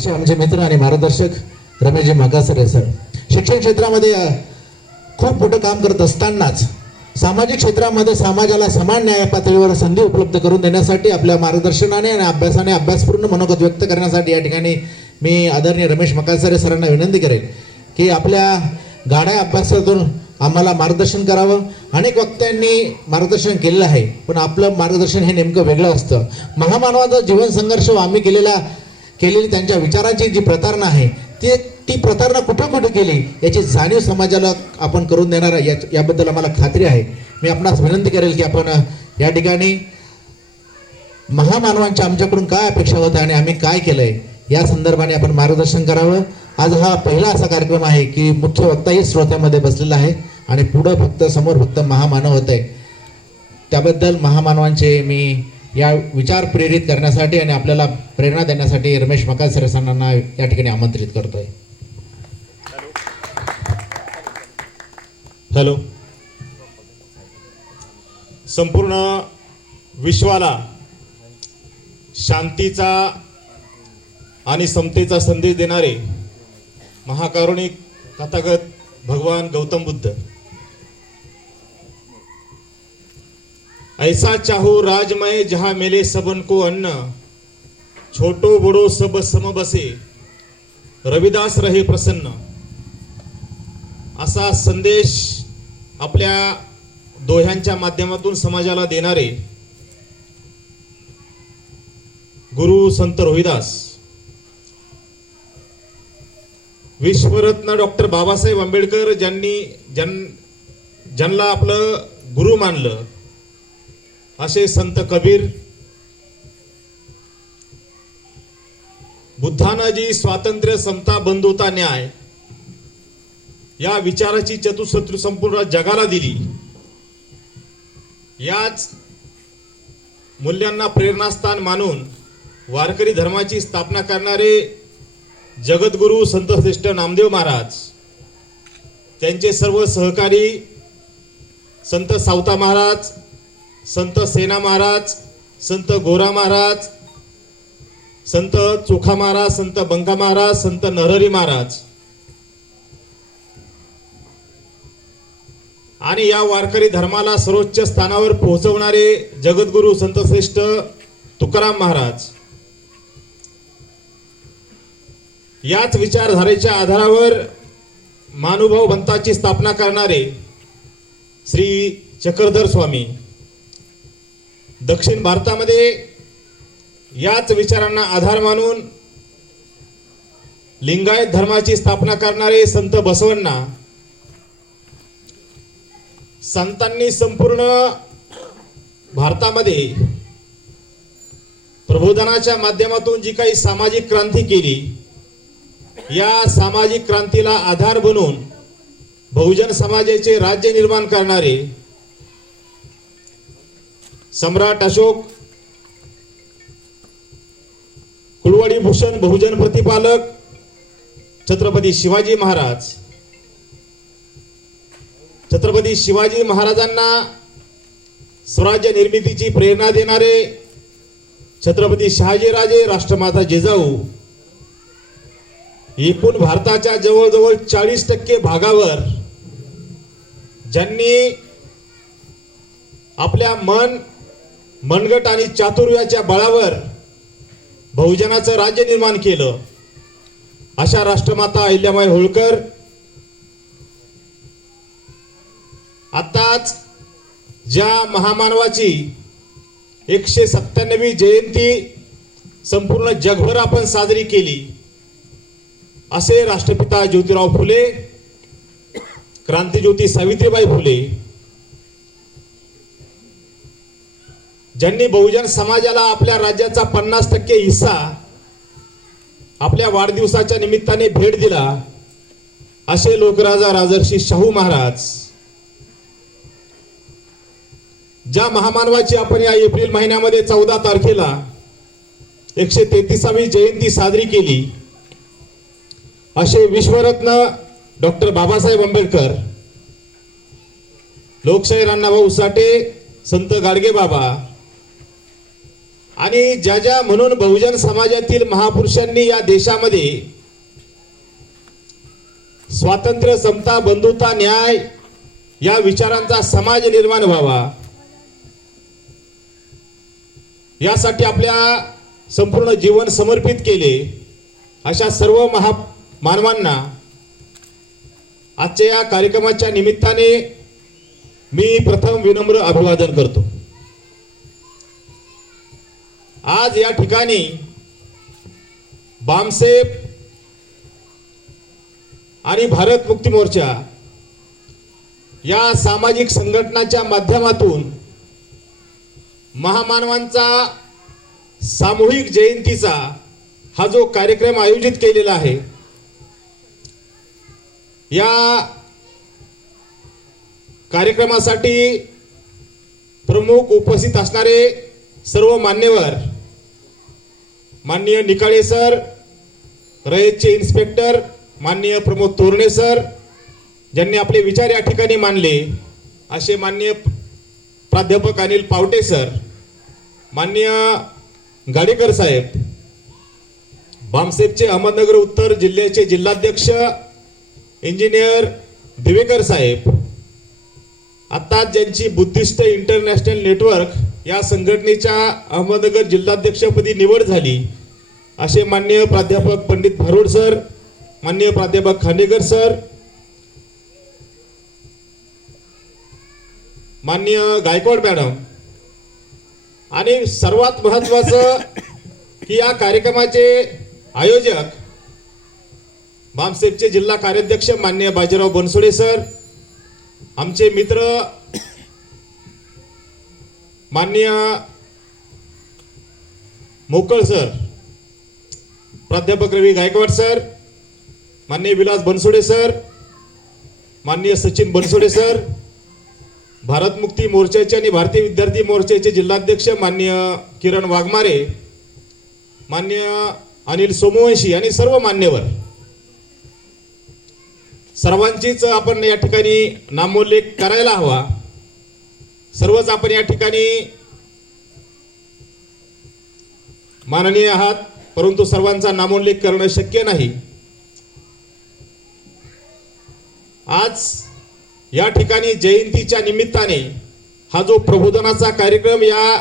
असे आमचे मित्र आणि मार्गदर्शक रमेशजी मागासरे सर शिक्षण क्षेत्रामध्ये खूप मोठं काम करत असतानाच सामाजिक क्षेत्रामध्ये समाजाला समान न्याय पातळीवर संधी उपलब्ध करून देण्यासाठी आपल्या मार्गदर्शनाने आणि अभ्यासाने अभ्यासपूर्ण मनोगत व्यक्त करण्यासाठी या ठिकाणी मी आदरणीय रमेश मागासरे सरांना विनंती करेन की आपल्या गाढा अभ्यासातून आम्हाला मार्गदर्शन करावं. अनेक वक्त्यांनी मार्गदर्शन केलेलं आहे, पण आपलं मार्गदर्शन हे नेमकं वेगळं असतं. महामानवाचा जीवन संघर्ष आम्ही केलेली त्यांच्या विचारांची जी प्रतारणा आहे ती प्रतारणा कुठं कुठं केली याची जाणीव समाजाला आपण करून देणार याबद्दल आम्हाला खात्री आहे. मी आपणास विनंती करेल की आपण या ठिकाणी महामानवांच्या आमच्याकडून काय अपेक्षा होत्या आणि आम्ही काय केलंय या संदर्भाने आपण मार्गदर्शन करावं. आज हा पहिला असा कार्यक्रम आहे की मुख्य वक्ताही श्रोत्यामध्ये बसलेला आहे आणि पुढं समोर फक्त महामानव होत आहे. त्याबद्दल महामानवांचे मी या विचार प्रेरित करण्यासाठी आणि आपल्याला प्रेरणा देण्यासाठी रमेश मागासरे सरांना या ठिकाणी आमंत्रित करतोय. हॅलो. संपूर्ण विश्वाला शांतीचा आणि समतेचा संदेश देणारे महाकारुणिक तथागत भगवान गौतम बुद्ध. ऐसा चाहू राजमय जहां मेले सबन को अन्न, छोटो बड़ो सब सम बसे, रविदास रहे प्रसन्न. असा संदेश आपल्या दोह्यांच्या माध्यमातून समाजाला देणारे गुरु संत रोहिदास, विश्वरत्न डॉक्टर बाबासाहेब आंबेडकर ज्यांना आपलं गुरु मानलं असे संत कबीर, बुद्धानं जी स्वातंत्र्य, समता, बंधुता, न्याय या विचाराची चतुसूत्र संपूर्ण जगाला दिली, याच मूल्यांना प्रेरणास्थान मानून वारकरी धर्माची स्थापना करणारे जगद्गुरु संतश्रेष्ठ नामदेव महाराज, त्यांचे सर्व सहकारी संत सावता महाराज, संत सेना महाराज, संत गोरा महाराज, संत चोखा महाराज, संत बंका महाराज, संत नरहरी महाराज आणि या वारकरी धर्माला सर्वोच्च स्थानावर पोहोचवणारे जगद्गुरु संतश्रेष्ठ तुकाराम महाराज, याच विचारधारेच्या आधारावर महानुभाव पंथाची स्थापना करणारे श्री चक्रधर स्वामी, दक्षिण भारतामध्ये याच विचारांना आधार मानून लिंगायत धर्माची स्थापना करणारे संत बसवण्णा, संतांनी संपूर्ण भारतामध्ये प्रबोधनाच्या माध्यमातून जी काही सामाजिक क्रांती केली, या सामाजिक क्रांतीला आधार बनून बहुजन समाजाचे राज्य निर्माण करणारे सम्राट अशोक, कुलवडी भूषण बहुजन प्रतिपालक छत्रपती शिवाजी महाराज, छत्रपती शिवाजी महाराजांना स्वराज्य निर्मितीची प्रेरणा देणारे छत्रपती शहाजीराजे, राष्ट्रमाता जिजाऊ, एकूण भारताच्या जवळजवळ 40% भागावर ज्यांनी आपल्या मनगट आणि चातुर्याच्या बळावर बहुजनाचं राज्य निर्माण केलं, अशा राष्ट्रमाता अहिल्याबाई होळकर आताच ज्या महामानवाची 197वी जयंती संपूर्ण जगभर आपण साजरी केली, असे राष्ट्रपिता ज्योतिराव फुले, क्रांतिज्योती सावित्रीबाई फुले, ज्यांनी बहुजन समाजाला आपल्या राज्याचा 50% हिस्सा आपल्या वाढदिवसाच्या निमित्ताने भेट दिला, असे लोकराजा राजर्षी शाहू महाराज, ज्या महामानवाची आपण या एप्रिल महिन्यामध्ये 14 तारखेला 133वी जयंती साजरी केली, असे विश्वरत्न डॉक्टर बाबासाहेब आंबेडकर, लोकशाहीर अण्णाभाऊ साठे, संत गाडगे बाबा आणि ज्या ज्या म्हणून बहुजन समाजातील महापुरुषांनी या देशामध्ये स्वातंत्र्य, समता, बंधुता, न्याय या विचारांचा समाज निर्माण व्हावा यासाठी आपल्या संपूर्ण जीवन समर्पित केले अशा सर्व मानवांना आजच्या या कार्यक्रमाच्या निमित्ताने मी प्रथम विनम्र अभिवादन करतो। आज या ठिकाणी बामसेफ आणि भारत मुक्ती मोर्चा या सामाजिक संघटनाच्या माध्यमातून महामानवांचा सामूहिक जयंतीचा हा जो कार्यक्रम आयोजित केलेला आहे, या कार्यक्रमासाठी प्रमुख उपस्थित असणारे सर्व मान्यवर, माननीय निकाळे सर, रयतचे इन्स्पेक्टर माननीय प्रमोद तोरणे सर, ज्यांनी आपले विचार या ठिकाणी मांडले, असे माननीय प्राध्यापक अनिल पावटे सर, माननीय गाडेकर साहेब, बामसेफचे अहमदनगर उत्तर जिल्ह्याचे जिल्हाध्यक्ष इंजिनियर दिवेकर साहेब, आता ज्यांची बुद्धिस्ट इंटरनॅशनल नेटवर्क या संघटनेच्या अहमदनगर जिल्हाध्यक्षपदी निवड झाली, असे माननीय प्राध्यापक पंडित भारुड सर, माननीय प्राध्यापक खांडेकर सर, माननीय गायकवाड मॅडम, आणि सर्वात महत्त्वाचं की या कार्यक्रमाचे आयोजक बामसेफचे जिल्हा कार्याध्यक्ष माननीय बाजीराव बनसोडे सर, आमचे मित्र माननीय मोकळ सर, प्राध्यापक रवी गायकवाड सर, माननीय विलास बनसोडे सर, माननीय सचिन बनसोडे सर, भारत मुक्ती मोर्चाचे आणि भारतीय विद्यार्थी मोर्चाचे जिल्हाध्यक्ष माननीय किरण वाघमारे, माननीय अनिल सोमवंशी आणि सर्व मान्यवर, सर्वांचीच आपण या ठिकाणी नामोल्लेख करायला हवा। सर्वच आपण या ठिकाणी माननीय आहात, परंतु सर्वांचा नामोल्लेख करणं शक्य नाही। आज या ठिकाणी जयंतीच्या निमित्ताने हा जो प्रबोधनाचा कार्यक्रम या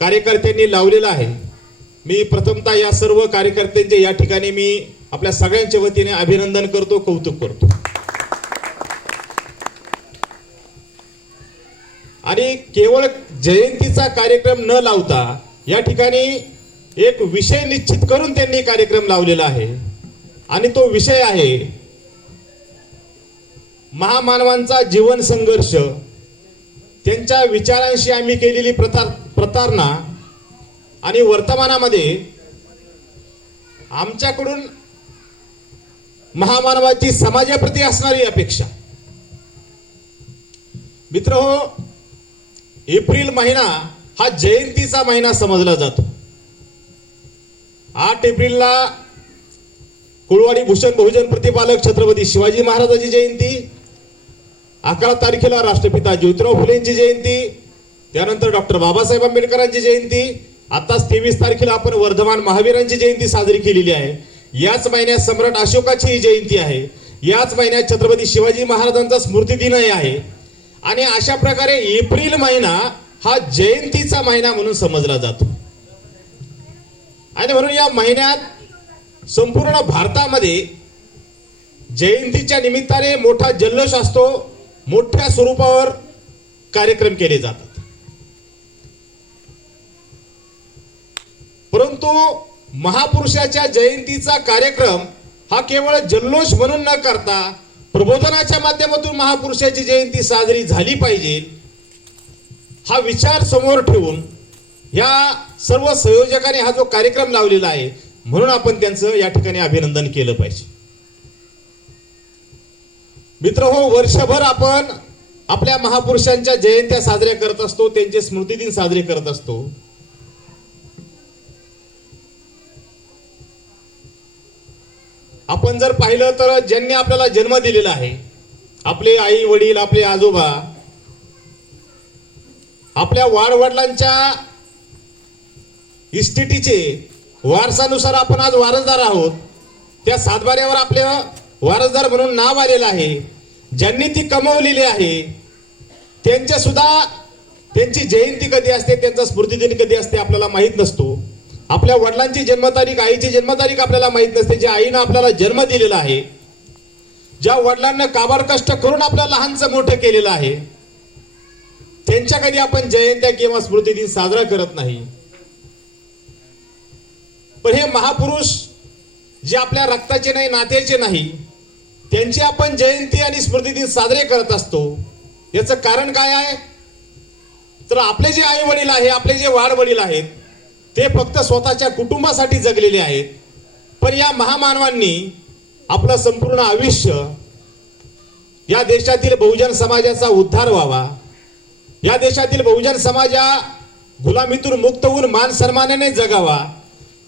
कार्यकर्त्यांनी लावलेला आहे, मी प्रथमतः या सर्व कार्यकर्त्यांचे या ठिकाणी मी आपल्या सगळ्यांच्या वतीने अभिनंदन करतो, कौतुक करतो। आणि केवळ जयंतीचा कार्यक्रम न लावता या ठिकाणी एक विषय निश्चित करून त्यांनी कार्यक्रम लावलेला आहे, आणि तो विषय आहे महामानवांचा जीवन संघर्ष, त्यांच्या विचारांशी आम्ही केलेली प्रतारणा आणि वर्तमानामध्ये आमच्याकडून महामानवाची समाजाप्रती असणारी अपेक्षा। मित्रहो, एप्रिल महिना हा जयंतीचा महिना समजला जातो। 8 एप्रिलला कुळवाडी भूषण बहुजन प्रतिपालक छत्रपती शिवाजी महाराजांची जयंती, 11 तारखेला राष्ट्रपिता ज्योतिराव फुलेंची जयंती, त्यानंतर डॉक्टर बाबासाहेब आंबेडकरांची जयंती, आताच 23 तारखेला आपण वर्धमान महावीरांची जयंती साजरी केलेली आहे। याच महिन्यात सम्राट अशोकाची जयंती आहे, याच महिन्यात छत्रपती शिवाजी महाराजांचा स्मृती दिनही आहे, आणि अशा प्रकारे एप्रिल महिना हा जयंतीचा महिना म्हणून समजला जातो। आणि म्हणून या महिन्यात संपूर्ण भारतामध्ये जयंतीच्या निमित्ताने मोठा जल्लोष असतो, मोठ्या स्वरूपावर कार्यक्रम केले जातात। परंतु महापुरुषाच्या जयंतीचा कार्यक्रम हा केवळ जल्लोष म्हणून न करता प्रबोधनाच्या माध्यमातून महापुरुषाची जयंती साजरी झाली पाहिजे हा विचार समोर ठेवून या सर्व संयोजकांनी हा जो कार्यक्रम लावलेला आहे, म्हणून आपण त्यांचं या ठिकाणी अभिनंदन केलं पाहिजे। मित्रहो, वर्षभर आपण आपल्या महापुरुषांच्या जयंत्या साजऱ्या करत असतो, त्यांचे स्मृतिदिन साजरे करत असतो। आपण जर पाहिलं तर ज्यांनी आपल्याला जन्म दिलेला आहे, आपले आई वडील, आपले आजोबा, आपल्या वाडवडिलांच्या इस्टेटीचे वारसानुसार आपण आज वारसदार आहोत. त्या सातबाऱ्यावर आपल्या वारसदार म्हणून नाव आलेलं आहे. ज्यांनी ती कमवलेली आहे त्यांच्या सुद्धा त्यांची जयंती कधी असते, त्यांचा स्मृतिदिन कधी असते आपल्याला माहीत नसतो. आपल्या वडिलांची जन्मतारीख, आईची जन्मतारीख आपल्याला माहीत नसते. ज्या आईनं आपल्याला जन्म दिलेला आहे, ज्या वडिलांना काबाड कष्ट करून आपल्या लहानचं मोठं केलेलं आहे, त्यांच्या कधी आपण जयंत्या किंवा स्मृतिदिन साजरा करत नाही. पण हे महापुरुष जे आपल्या रक्ताचे नाही, नात्याचे नाही, त्यांची आपण जयंती आणि स्मृतिदिन साजरे करत असतो. याचं कारण काय आहे? तर आपले जे आई वडील आहे, आपले जे वाड वडील आहेत, ते फक्त स्वतःच्या कुटुंबासाठी जगलेले आहेत. पण या महामानवांनी आपलं संपूर्ण आयुष्य या देशातील बहुजन समाजाचा उद्धार व्हावा, या देशातील बहुजन समाज या गुलामीतून मुक्त होऊन मान सन्मानाने जगावा,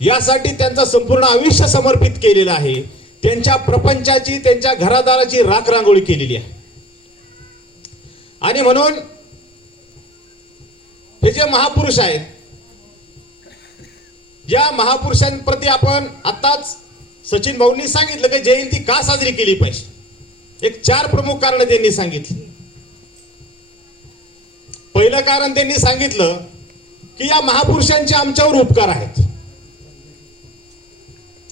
यासाठी त्यांचं संपूर्ण आयुष्य समर्पित केलेलं आहे. त्यांच्या प्रपंचाची, त्यांच्या घरादाराची राखरांगोळी केलेली आहे. आणि म्हणून हे जे महापुरुष आहेत, या महापुरुषांप्रती आपण आताच सचिन भाऊंनी सांगितलं की जयंती का साजरी केली पाहिजे. एक 4 प्रमुख कारण त्यांनी सांगितली. पहिलं कारण त्यांनी सांगितलं की या महापुरुषांचे आमच्यावर उपकार आहेत.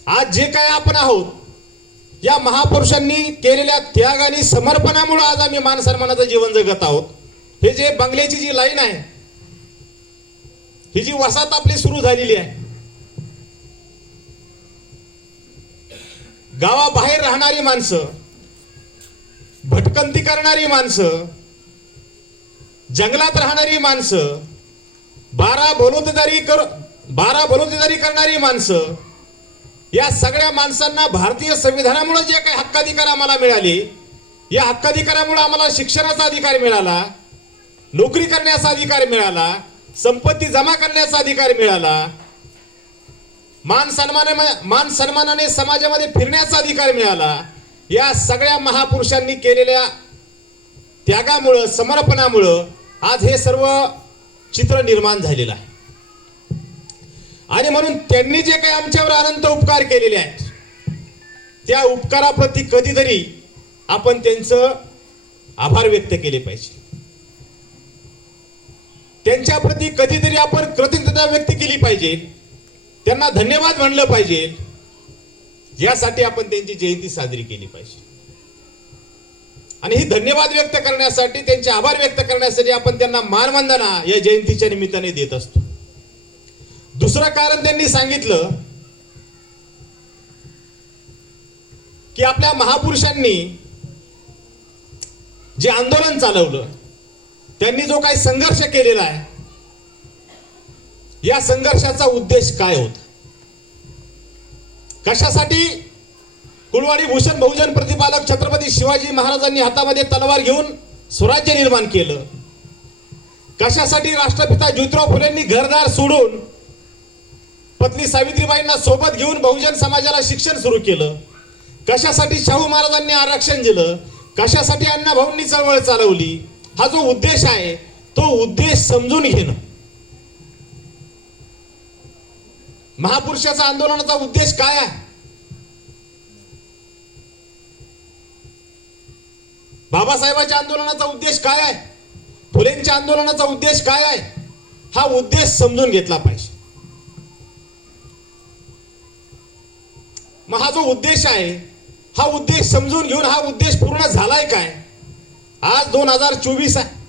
आज जे काय आपण आहोत, या महापुरुषांनी केलेल्या त्याग आणि समर्पणामुळे आज आम्ही मान सन्मानाचं जीवन जगत आहोत. हे जे बंगल्याची जी लाईन आहे, ही जी वसाहत आपली सुरू झालेली आहे, गावाबाहेर राहणारी माणसं, भटकंती करणारी माणसं, जंगलात राहणारी माणसं, बारा बलुतेदारी करणारी माणसं, या सगळ्या माणसांना भारतीय संविधानामुळे जे काही हक्काधिकार आम्हाला मिळाले, या हक्काधिकारामुळे आम्हाला शिक्षणाचा अधिकार मिळाला, नोकरी करण्याचा अधिकार मिळाला, संपत्ती जमा करण्याचा अधिकार मिळाला, मान सन्मानाने समाजामध्ये फिरण्याचा अधिकार मिळाला. या सगळ्या महापुरुषांनी केलेल्या त्यागामुळं, समर्पणामुळं आज हे सर्व चित्र निर्माण झालेलं आहे. आणि म्हणून त्यांनी जे काही आमच्यावर अनंत उपकार केलेले आहेत, त्या उपकाराप्रती कधीतरी आपण त्यांचं आभार व्यक्त केले पाहिजे. त्यांच्याप्रती कधीतरी आपण कृतज्ञता व्यक्त केली पाहिजे, त्यांना धन्यवाद म्हणलं पाहिजे. यासाठी आपण त्यांची जयंती साजरी केली पाहिजे. आणि ही धन्यवाद व्यक्त करण्यासाठी, त्यांचे आभार व्यक्त करण्यासाठी आपण त्यांना मानवंदना या जयंतीच्या निमित्ताने देत असतो. दुसरं कारण त्यांनी सांगितलं की आपल्या महापुरुषांनी जे आंदोलन चालवलं, त्यांनी जो काही संघर्ष केलेला आहे, या संघर्षाचा उद्देश काय होता, कशासाठी कुलवाडी भूषण बहुजन प्रतिपालक छत्रपती शिवाजी महाराजांनी हातामध्ये तलवार घेऊन स्वराज्य निर्माण केलं, कशासाठी राष्ट्रपिता ज्योतिराव फुलेंनी घरदार सोडून पत्नी सावित्रीबाईंना सोबत घेऊन बहुजन समाजाला शिक्षण सुरू केलं, कशासाठी शाहू महाराजांनी आरक्षण दिलं, कशासाठी अण्णाभाऊंनी चळवळ चालवली, हा जो उद्देश आहे तो उद्देश समजून घेणं. महापुरुषाचा आंदोलनाचा उद्देश काय आहे? बाबासाहेबांच्या आंदोलनाचा उद्देश काय आहे? फुलेंच्या आंदोलनाचा उद्देश काय आहे? हा उद्देश समजून घेतला पाहिजे. मग हा जो उद्देश आहे, हा उद्देश समजून घेऊन हा उद्देश पूर्ण झालाय काय? आज 2024 आहे.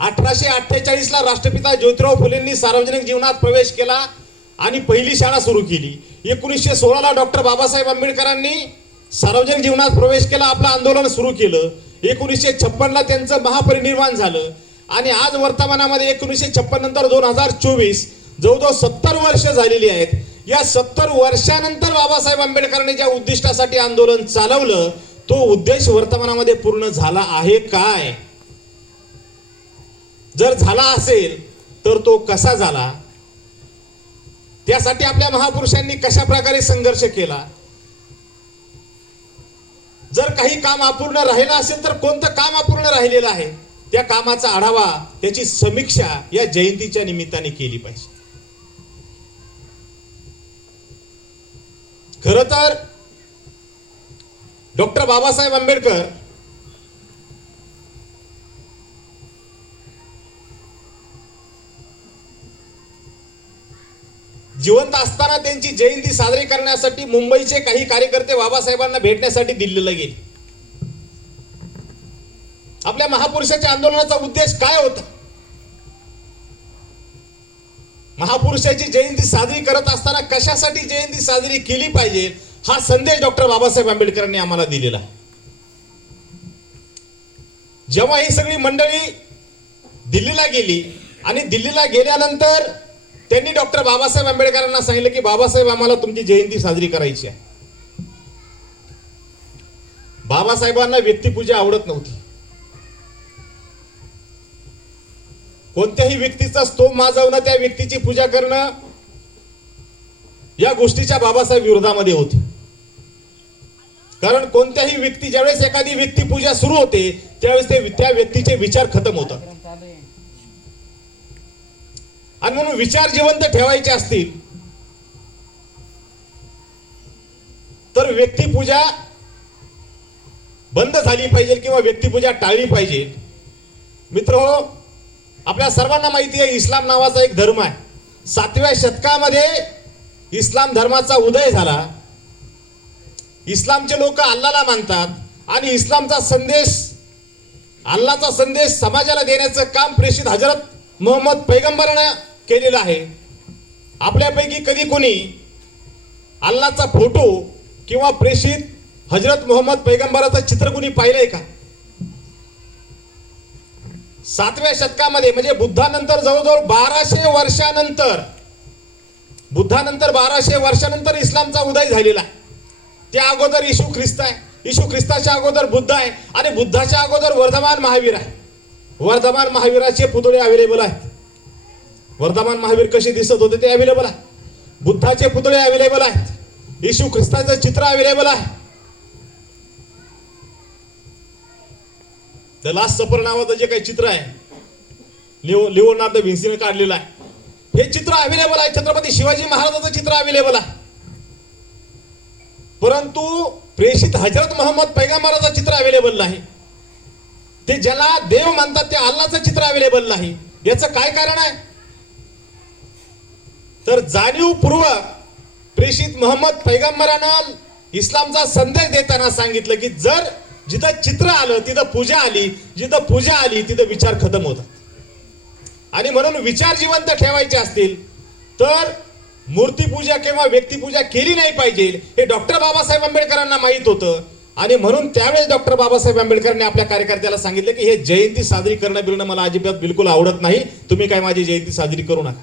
1848 ला राष्ट्रपिता ज्योतिराव फुलेंनी सार्वजनिक जीवनात प्रवेश केला आणि पहिली शाळा सुरू केली. 1916 ला डॉक्टर बाबासाहेब आंबेडकरांनी सार्वजनिक जीवनात प्रवेश केला, आपलं आंदोलन सुरू केलं. 1956 ला त्यांचं महापरिनिर्वाण झालं. आणि आज वर्तमानामध्ये 1956 नंतर 2024 जवळजवळ 70 वर्ष झालेली आहेत. या 70 वर्षानंतर बाबासाहेब आंबेडकरांनी ज्या उद्दिष्टासाठी आंदोलन चालवलं, तो उद्देश वर्तमानामध्ये पूर्ण झाला आहे काय? जर झाला असेल तर तो कसा झाला? त्यासाठी आपल्या महापुरुषांनी कशा प्रकारे संघर्ष केला? जर काही काम अपूर्ण राहिलं असेल तर कोणतं काम अपूर्ण राहिलेलं आहे? त्या कामाचा आढावा, त्याची समीक्षा या जयंतीच्या निमित्ताने केली पाहिजे. खरं तर डॉक्टर बाबासाहेब आंबेडकर जिवंत असताना त्यांची जयंती साजरी करण्यासाठी मुंबईचे काही कार्यकर्ते बाबासाहेबांना भेटण्यासाठी दिल्लीला गेले. आपल्या महापुरुषाच्या आंदोलनाचा उद्देश काय होता? महापुरुषाची जयंती साजरी करत असताना कशासाठी जयंती साजरी केली पाहिजे हा संदेश डॉक्टर बाबासाहेब आंबेडकरांनी आम्हाला दिलेला. जेव्हा ही सगळी मंडळी दिल्लीला गेली आणि दिल्लीला गेल्यानंतर त्यांनी डॉक्टर बाबासाहेब आंबेडकरांना सांगितलं की बाबासाहेब, आम्हाला तुमची जयंती साजरी करायची आहे. बाबासाहेबांना व्यक्तिपूजा आवडत नव्हती. कोणत्याही व्यक्तीचा स्तोम माजवणं, त्या व्यक्तीची पूजा करणं, या गोष्टीच्या बाबासाहेब विरोधामध्ये होते. कारण कोणत्याही व्यक्ती, ज्यावेळेस एखादी व्यक्ती पूजा सुरू होते त्यावेळेस त्या व्यक्तीचे विचार खतम होतात. आणि म्हणून विचार जिवंत ठेवायचे असतील तर व्यक्तिपूजा बंद झाली पाहिजे किंवा व्यक्तिपूजा टाळली पाहिजे. मित्रहो, आपल्या सर्वांना माहिती आहे इस्लाम नावाचा एक धर्म आहे. 7व्या शतकामध्ये इस्लाम धर्माचा उदय झाला. इस्लामचे लोक अल्लाला मानतात आणि इस्लामचा संदेश, अल्लाचा संदेश समाजाला देण्याचं काम प्रेषित हजरत मोहम्मद पैगंबरानं केलेलं आहे. आपल्यापैकी कधी कोणी अल्लाचा फोटो किंवा प्रेषित हजरत मोहम्मद पैगंबराचं चित्र कोणी पाहिलंय का? 7व्या शतकामध्ये म्हणजे बुद्धानंतर जवळजवळ 1200 वर्षानंतर, बुद्धानंतर 1200 वर्षानंतर इस्लामचा उदय झालेला आहे. त्या अगोदर येशू ख्रिस्त आहे, येशू ख्रिस्ताच्या अगोदर बुद्ध आहे आणि बुद्धाच्या अगोदर वर्धमान महावीर आहे. वर्धमान महावीराचे पुतळे अवेलेबल आहेत. वर्धमान महावीर कसे दिसत होते ते अवेलेबल आहे. बुद्धाचे पुतळे अवेलेबल आहेत. येशू ख्रिस्ताचं चित्र अवेलेबल आहे. द लास्ट सपर नावाचं जे काही चित्र आहे लिओनार्दो विन्सीने काढलेलं आहे, हे चित्र अवेलेबल आहे. छत्रपती शिवाजी महाराजांचं चित्र अवेलेबल आहे. परंतु प्रेषित हजरत मोहम्मद पैगंबराचं चित्र अवेलेबल नाही. ते ज्याला देव मानतात त्या अल्लाचं चित्र अवेलेबल नाही. याचं काय कारण आहे? तर जाणीवपूर्वक प्रेषित मोहम्मद पैगंबरानं इस्लामचा संदेश देताना सांगितलं की जर जिथं चित्र आलं तिथं पूजा आली, जिथं पूजा आली तिथं विचार खतम होतात. आणि म्हणून विचार जिवंत ठेवायचे असतील तर मूर्तीपूजा किंवा व्यक्तिपूजा केली नाही पाहिजे हे डॉक्टर बाबासाहेब आंबेडकरांना माहित होतं. आणि म्हणून त्यावेळेस डॉक्टर बाबासाहेब आंबेडकरांनी आपल्या कार्यकर्त्याला सांगितलं की हे जयंती साजरी करणं बिरणं मला अजिबात बिलकुल आवडत नाही. तुम्ही काय माझी जयंती साजरी करू नका.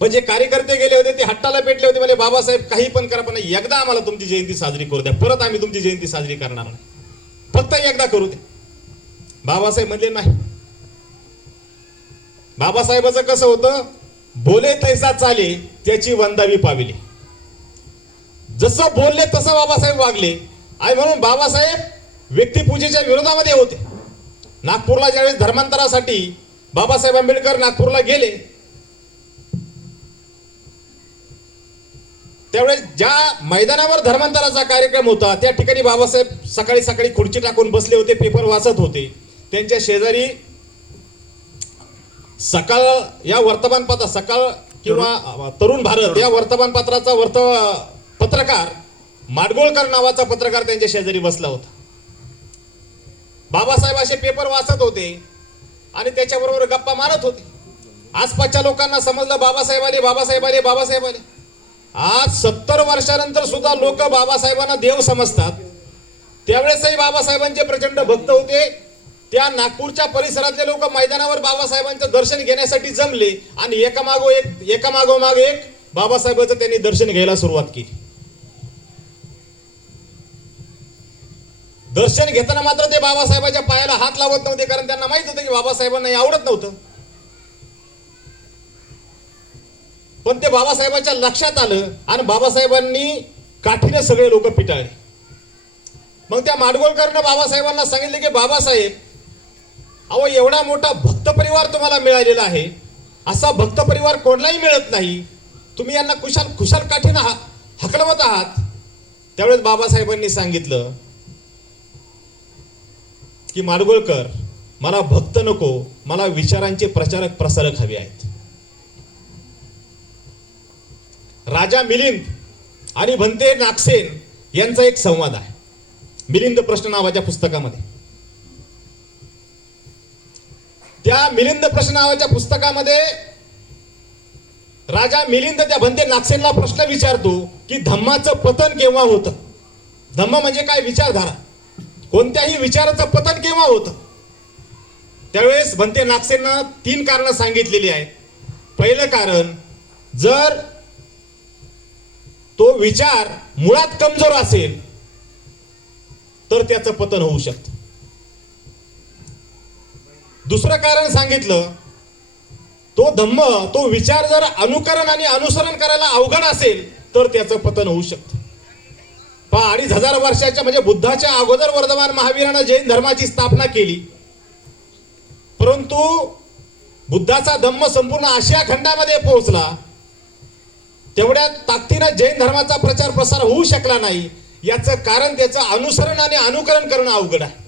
पण जे कार्यकर्ते गेले होते ते हट्टाला पेटले होते, म्हणजे बाबासाहेब काही पण करा पण एकदा आम्हाला तुमची जयंती साजरी करू द्या, परत आम्ही तुमची जयंती साजरी करणार नाही, फक्त एकदा करू द्या. बाबासाहेब म्हणले नाही. बाबासाहेबाचं कसं होतं, बोले तैसा चाले त्याची वंदावी पाविले. जसं बोलले तसं बाबासाहेब वागले. आणि म्हणून बाबासाहेब व्यक्तिपूजेच्या विरोधामध्ये होते. नागपूरला ज्यावेळेस धर्मांतरासाठी बाबासाहेब आंबेडकर नागपूरला गेले त्यावेळेस ज्या मैदानावर धर्मांतराचा कार्यक्रम होता त्या ठिकाणी बाबासाहेब सकाळी सकाळी खुर्ची टाकून बसले होते, पेपर वाचत होते. त्यांच्या शेजारी सकाळ या वर्तमानपत्र, सकाळ किंवा तरुण भारत या वर्तमानपत्राचा पत्रकार माडगोळकर नावाचा पत्रकार त्यांच्या शेजारी बसला होता. बाबासाहेब असे पेपर वाचत होते आणि त्याच्याबरोबर गप्पा मारत होते. आसपासच्या लोकांना समजलं बाबासाहेब आले, बाबासाहेब आले, बाबासाहेब आले. आज 70 वर्षानंतर सुद्धा लोक बाबासाहेबांना देव समजतात. त्यावेळेसही बाबासाहेबांचे प्रचंड भक्त होते. त्या नागपूरच्या परिसरातले लोक मैदानावर बाबासाहेबांचं दर्शन घेण्यासाठी जमले आणि एकामागोमाग एक बाबासाहेबांचं त्यांनी दर्शन घ्यायला सुरुवात केली. दर्शन घेताना मात्र ते बाबासाहेबांच्या पायाला हात लावत नव्हते, कारण त्यांना माहित होतं की बाबासाहेबांना हे आवडत नव्हतं. पण ते बाबासाहेबांच्या लक्षात आलं आणि बाबासाहेबांनी काठीने सगळे लोक पिटाळले. मग त्या माडगोळकरनं बाबासाहेबांना सांगितले की बाबासाहेब, अहो, एवढा मोठा भक्त परिवार तुम्हाला मिळालेला आहे, असा भक्त परिवार कोणालाही मिळत नाही. तुम्ही यांना कुशाल खुशाल काठीनं हकलवत आहात. त्यावेळेस बाबासाहेबांनी सांगितलं की माडगुळकर, मला भक्त नको, मला विचारांचे प्रचारक प्रसारक हवे आहेत. राजा मिलिंद आणि भंते नागसेन यांचा एक संवाद आहे मिलिंद प्रश्न नावाच्या पुस्तकामध्ये. त्या मिलिंद प्रश्न नावाच्या पुस्तकामध्ये राजा मिलिंद त्या भंते नागसेनला प्रश्न विचारतो की धम्माचं पतन केव्हा होतं. धम्म म्हणजे काय? विचारधारा. कोणत्याही विचाराचं पतन केव्हा होतं. त्यावेळेस भंते नागसेननं 3 कारणं सांगितलेली आहेत. पहिलं कारण, जर तो विचार मुळात कमजोर असेल तर त्याचं पतन होऊ शकतं. दुसरं कारण सांगितलं, तो धम्म, तो विचार जर अनुकरण आणि अनुसरण करायला अवघड असेल तर त्याचं पतन होऊ शकतं. 2500 वर्षाच्या म्हणजे बुद्धाच्या अगोदर वर्धमान महावीरानं जैन धर्माची स्थापना केली, परंतु बुद्धाचा धम्म संपूर्ण आशिया खंडामध्ये पोहोचला. तेवढ्या ताकदीनं जैन धर्माचा प्रचार प्रसार होऊ शकला नाही. याचं कारण त्याचं अनुसरण आणि अनुकरण करणं अवघड आहे.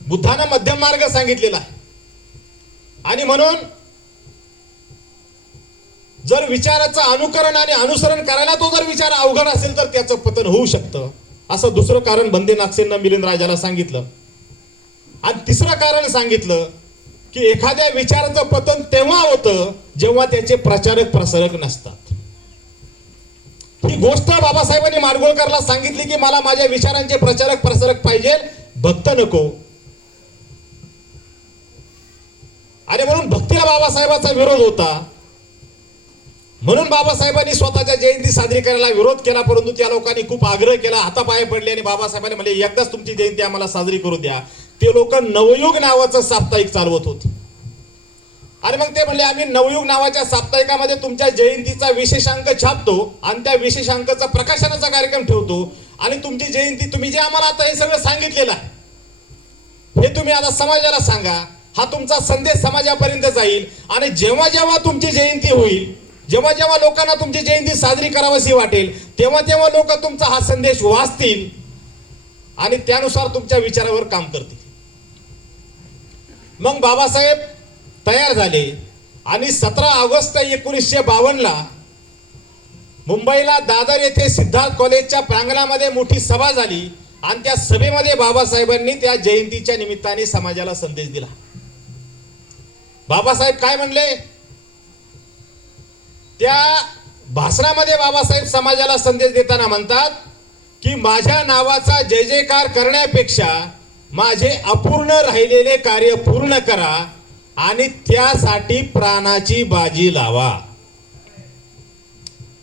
बुद्धानं मध्यम मार्ग सांगितलेला आहे. आणि म्हणून जर विचाराचं अनुकरण आणि अनुसरण करायला तो जर विचार अवघड असेल तर त्याचं पतन होऊ शकतं, असं दुसरं कारण भंते नागसेननं मिलिंद राजाला सांगितलं. आणि तिसरं कारण सांगितलं की एखाद्या विचाराचं पतन तेव्हा होतं जेव्हा त्याचे प्रचारक प्रसारक नसतात. ही गोष्ट बाबासाहेबांनी माडगुळकरला सांगितली की मला माझ्या विचारांचे प्रचारक प्रसारक पाहिजे, भक्त नको. आणि म्हणून भक्तीला बाबासाहेबांचा विरोध होता. म्हणून बाबासाहेबांनी स्वतःच्या जयंती साजरी करायला विरोध केला, परंतु त्या लोकांनी खूप आग्रह केला, हातापाय पडले आणि बाबासाहेबांनी म्हणले एकदाच तुमची जयंती आम्हाला साजरी करू द्या. ते लोक नवयुग नावाचं साप्ताहिक चालवत होते. आणि मग ते म्हणले आम्ही नवयुग नावाच्या साप्ताहिकामध्ये तुमच्या जयंतीचा विशेषांक छापतो आणि त्या विशेषांकाचा प्रकाशनाचा कार्यक्रम ठेवतो आणि तुमची जयंती तुम्ही जे आम्हाला आता हे सगळं सांगितलेलं आहे हे तुम्ही आता समाजाला सांगा. हा तुमचा संदेश समाजापर्यंत जाईल आणि जेव्हा जेव्हा तुमची जयंती होईल, जेव्हा जेव्हा लोकांना तुमची जयंती साजरी करावीशी वाटेल, तेव्हा तेव्हा लोक तुमचा हा संदेश वाचतील आणि त्यानुसार तुमच्या विचारावर काम करतील. मग बाबासाहेब तयार झाले आणि 17 ऑगस्ट 1952 मुंबईला दादर येथे सिद्धार्थ कॉलेजच्या प्रांगणामध्ये मोठी सभा झाली आणि त्या सभेमध्ये बाबासाहेबांनी त्या जयंतीच्या निमित्ताने समाजाला संदेश दिला. बाबासाहेब काय म्हणले? त्या भाषणामध्ये बाबासाहेब समाजाला संदेश देताना म्हणतात की माझ्या नावाचा जय जयकार करण्यापेक्षा माझे अपूर्ण राहिलेले कार्य पूर्ण करा आणि त्यासाठी प्राणाची बाजी लावा.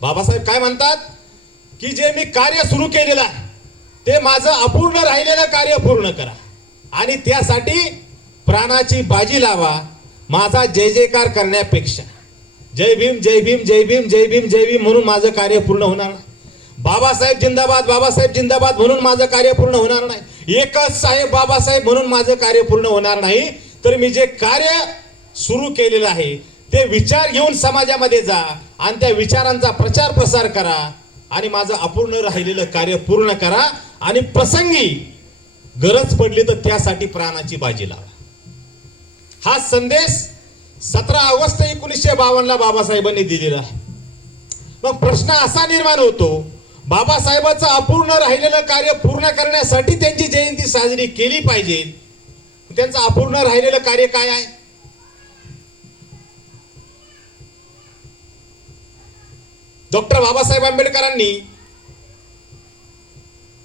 बाबासाहेब काय म्हणतात की जे मी कार्य सुरू केलेलं आहे ते माझं अपूर्ण राहिलेलं कार्य पूर्ण करा आणि त्यासाठी प्राणाची बाजी लावा. माझा जय जयकार करण्यापेक्षा जय भीम जय भीम जय भीम जय भीम जय भीम म्हणून माझं कार्य पूर्ण होणार नाही. बाबासाहेब जिंदाबाद बाबासाहेब जिंदाबाद म्हणून माझं कार्य पूर्ण होणार नाही. एकच साहेब बाबासाहेब म्हणून माझं कार्य पूर्ण होणार नाही. तर मी जे कार्य सुरू केलेलं आहे ते विचार घेऊन समाजामध्ये जा आणि त्या विचारांचा प्रचार प्रसार करा आणि माझं अपूर्ण राहिलेलं कार्य पूर्ण करा आणि प्रसंगी गरज पडली तर त्यासाठी प्राणाची बाजी लावा. हा संदेश 17 ऑगस्ट 1952 बाबासाहेबांनी दिलेला आहे. मग प्रश्न असा निर्माण होतो, बाबासाहेबांचं अपूर्ण राहिलेलं कार्य पूर्ण करण्यासाठी त्यांची जयंती साजरी केली पाहिजे. त्यांचं अपूर्ण राहिलेलं कार्य काय आहे? डॉक्टर बाबासाहेब आंबेडकरांनी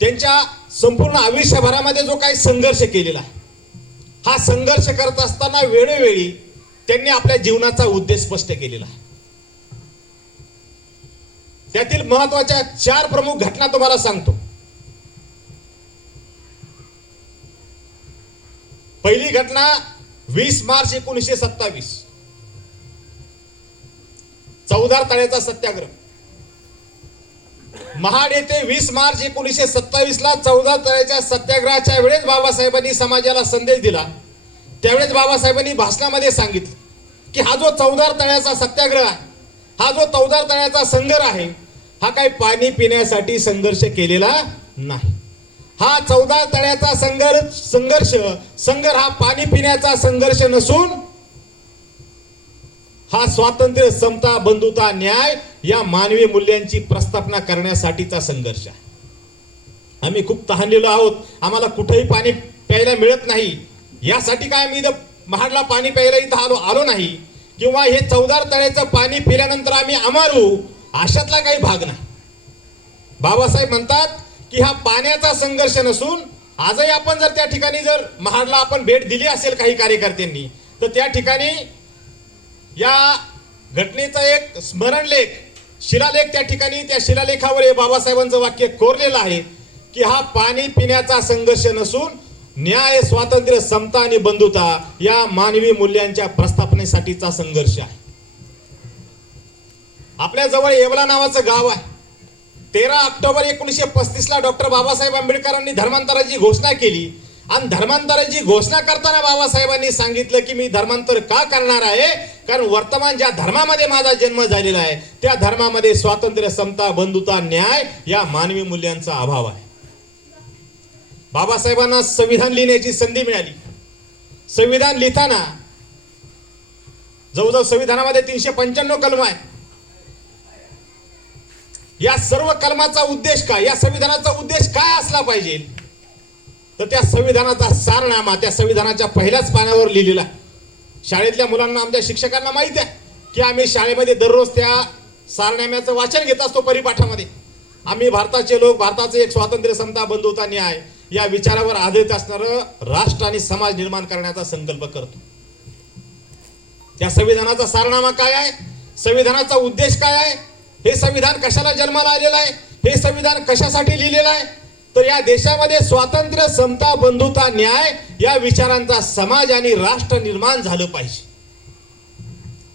त्यांच्या संपूर्ण आयुष्यभरामध्ये जो काही संघर्ष केलेला आहे, हा संघर्ष करत असताना वेळोवेळी त्यांनी आपल्या जीवनाचा उद्देश स्पष्ट केलेला आहे. त्यातील महत्वाच्या 4 प्रमुख घटना तुम्हाला सांगतो. पहिली घटना 20 मार्च 1927, चौदार तळ्याचा सत्याग्रह. महाड येथे 20 मार्च 1927 ला 14 तळ्याच्या सत्याग्रहाच्या वेळेस बाबासाहेबांनी समाजाला संदेश दिला. त्यावेळेस बाबासाहेबांनी भाषणामध्ये सांगितलं की हा जो 14 तळ्याचा सत्याग्रह आहे, हा जो 14 तळ्याचा संघर्ष आहे, हा काही पाणी पिण्यासाठी संघर्ष केलेला नाही. हा 14 तळ्याचा संघर्ष हा पाणी पिण्याचा संघर्ष नसून हा स्वातंत्र्य, समता, बंधुता, न्याय या मानवी मूल्यांची प्रस्थापना करण्यासाठीचा संघर्ष आहे. आम्ही खूप तहानलेलो आहोत, आम्हाला कुठेही पाणी प्यायला मिळत नाही. यासाठी काय आम्ही इथं महाडला पाणी प्यायला इथं आलो नाही, किंवा हे 14 तळ्याचं पाणी पिल्यानंतर आम्ही अमारू, अशातला काही भाग नाही. बाबासाहेब म्हणतात की हा पाण्याचा संघर्ष नसून आजही आपण जर त्या ठिकाणी जर महाडला आपण भेट दिली असेल काही कार्यकर्त्यांनी, तर त्या ठिकाणी या घटनेचा एक स्मरणलेख, शिलालेख त्या ठिकाणी, त्या शिलालेखावर हे बाबासाहेबांचं वाक्य कोरलेलं आहे की हा पाणी पिण्याचा संघर्ष नसून न्याय, स्वातंत्र्य, समता आणि बंधुता या मानवी मूल्यांच्या प्रस्थापनेसाठीचा संघर्ष आहे. आपल्या जवळ येवला नावाचं गाव आहे. 13 ऑक्टोबर 1935 ला डॉक्टर बाबासाहेब आंबेडकरांनी धर्मांतराची घोषणा केली. आणि धर्मांतराची घोषणा करताना बाबासाहेबांनी सांगितलं की मी धर्मांतर का करणार आहे, कारण वर्तमान ज्या धर्मामध्ये माझा जन्म झालेला आहे त्या धर्मामध्ये स्वातंत्र्य, समता, बंधुता, न्याय या मानवी मूल्यांचा अभाव आहे. बाबासाहेबांना संविधान लिहिण्याची संधी मिळाली. संविधान लिहिताना जवळजवळ संविधानामध्ये 395 कलम आहे. या सर्व कलमाचा उद्देश काय, या संविधानाचा उद्देश काय असला पाहिजे, तर त्या संविधानाचा सारनामा त्या संविधानाच्या पहिल्याच पानावर लिहिलेला. शाळेतल्या मुलांना, आमच्या शिक्षकांना माहित आहे की आम्ही शाळेमध्ये दररोज त्या सारनाम्याचं वाचन घेत असतो परिपाठामध्ये. आम्ही भारताचे लोक, भारताचे एक स्वातंत्र्य, समता, बंधुता, न्याय या विचारावर आधारित असणारं राष्ट्र आणि समाज निर्माण करण्याचा संकल्प करतो. त्या संविधानाचा सारनामा काय आहे, संविधानाचा उद्देश काय आहे, हे संविधान कशाला जन्माला आलेलं आहे, हे संविधान कशासाठी लिहिलेलं आहे, तर या देशामध्ये स्वातंत्र्य, समता, बंधुता, न्याय या विचारांचा समाज आणि राष्ट्र निर्माण झालं पाहिजे.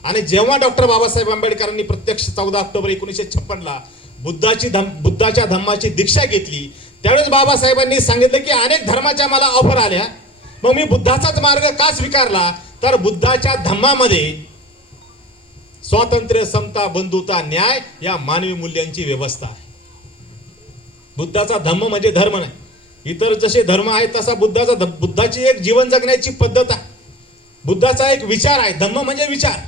आणि जेव्हा डॉक्टर बाबासाहेब आंबेडकरांनी प्रत्यक्ष 14 ऑक्टोबर 1956 ला बुद्धाच्या धम्माची दीक्षा घेतली, त्यावेळेस बाबासाहेबांनी सांगितलं की अनेक धर्माच्या मला ऑफर आल्या, मग मी बुद्धाचाच मार्ग का स्वीकारला, तर बुद्धाच्या धम्मामध्ये स्वातंत्र्य, समता, बंधुता, न्याय या मानवी मूल्यांची व्यवस्था आहे. बुद्धाचा धम्म म्हणजे धर्म नाही, इतर जसे धर्म आहेत तसा बुद्धाची एक जीवन जगण्याची पद्धत आहे. बुद्धाचा एक विचार आहे, धम्म म्हणजे विचार.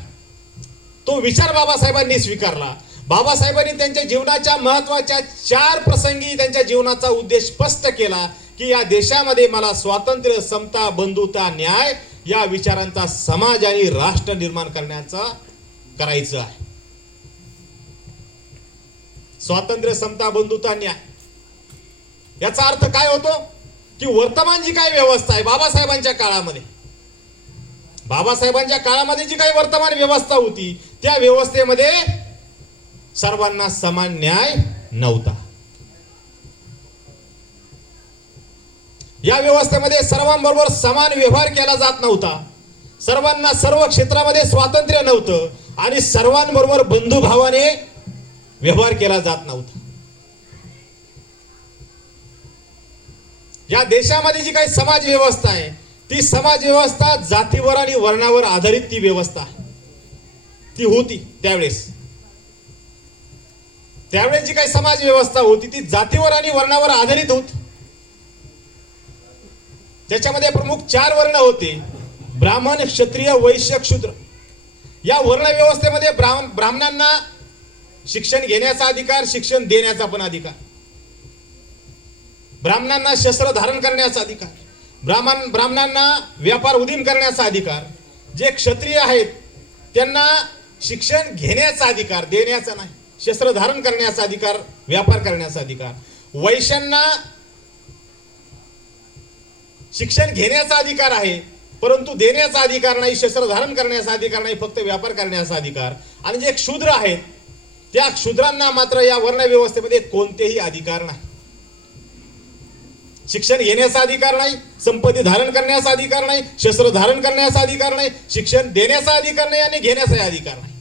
तो विचार बाबासाहेबांनी स्वीकारला. बाबासाहेबांनी त्यांच्या जीवनाच्या महत्वाच्या 4 प्रसंगी त्यांच्या जीवनाचा उद्देश स्पष्ट केला की या देशामध्ये मला स्वातंत्र्य, समता, बंधुता, न्याय या विचारांचा समाज आणि राष्ट्र निर्माण करायचं आहे. स्वातंत्र्य, समता, बंधुता, न्याय याचा अर्थ काय होतो की वर्तमान जी काही व्यवस्था आहे बाबासाहेबांच्या काळामध्ये जी काही वर्तमान व्यवस्था होती त्या व्यवस्थेमध्ये सर्वांना समान न्याय नव्हता. या व्यवस्थेमध्ये सर्वांबरोबर समान व्यवहार केला जात नव्हता. सर्वांना सर्व क्षेत्रामध्ये स्वातंत्र्य नव्हतं आणि सर्वांबरोबर बंधुभावाने व्यवहार केला जात नव्हता. या देशामध्ये जी काही समाज व्यवस्था आहे ती समाज व्यवस्था जातीवर आणि वर्णावर आधारित ती व्यवस्था ती होती. त्यावेळेस जी काही समाज व्यवस्था होती ती जातीवर आणि वर्णावर आधारित होती. त्याच्यामध्ये प्रमुख 4 वर्ण होते: ब्राह्मण, क्षत्रिय, वैश्य, शूद्र. या वर्ण व्यवस्थेमध्ये ब्राह्मणांना शिक्षण घेण्याचा अधिकार, शिक्षण देण्याचा पण अधिकार, ब्राह्मणांना शस्त्र धारण करण्याचा अधिकार, ब्राह्मणांना व्यापार उदीम करण्याचा अधिकार, जे क्षत्रिय आहेत त्यांना शिक्षण घेण्याचा अधिकार, देण्याचा नाही, शस्त्र धारण करण्याचा अधिकार, व्यापार करण्याचा अधिकार, वैश्यांना शिक्षण घेण्याचा अधिकार आहे परंतु देण्याचा अधिकार नाही, शस्त्र धारण करण्याचा अधिकार नाही, फक्त व्यापार करण्याचा अधिकार. आणि जे शूद्र आहेत त्या शूद्रांना मात्र या वर्ण व्यवस्थेमध्ये कोणतेही अधिकार नाही. शिक्षण घेण्याचा अधिकार नाही, संपत्ती धारण करण्याचा अधिकार नाही, शस्त्र धारण करण्याचा अधिकार नाही, शिक्षण देण्याचा अधिकार नाही आणि घेण्याचा अधिकार नाही.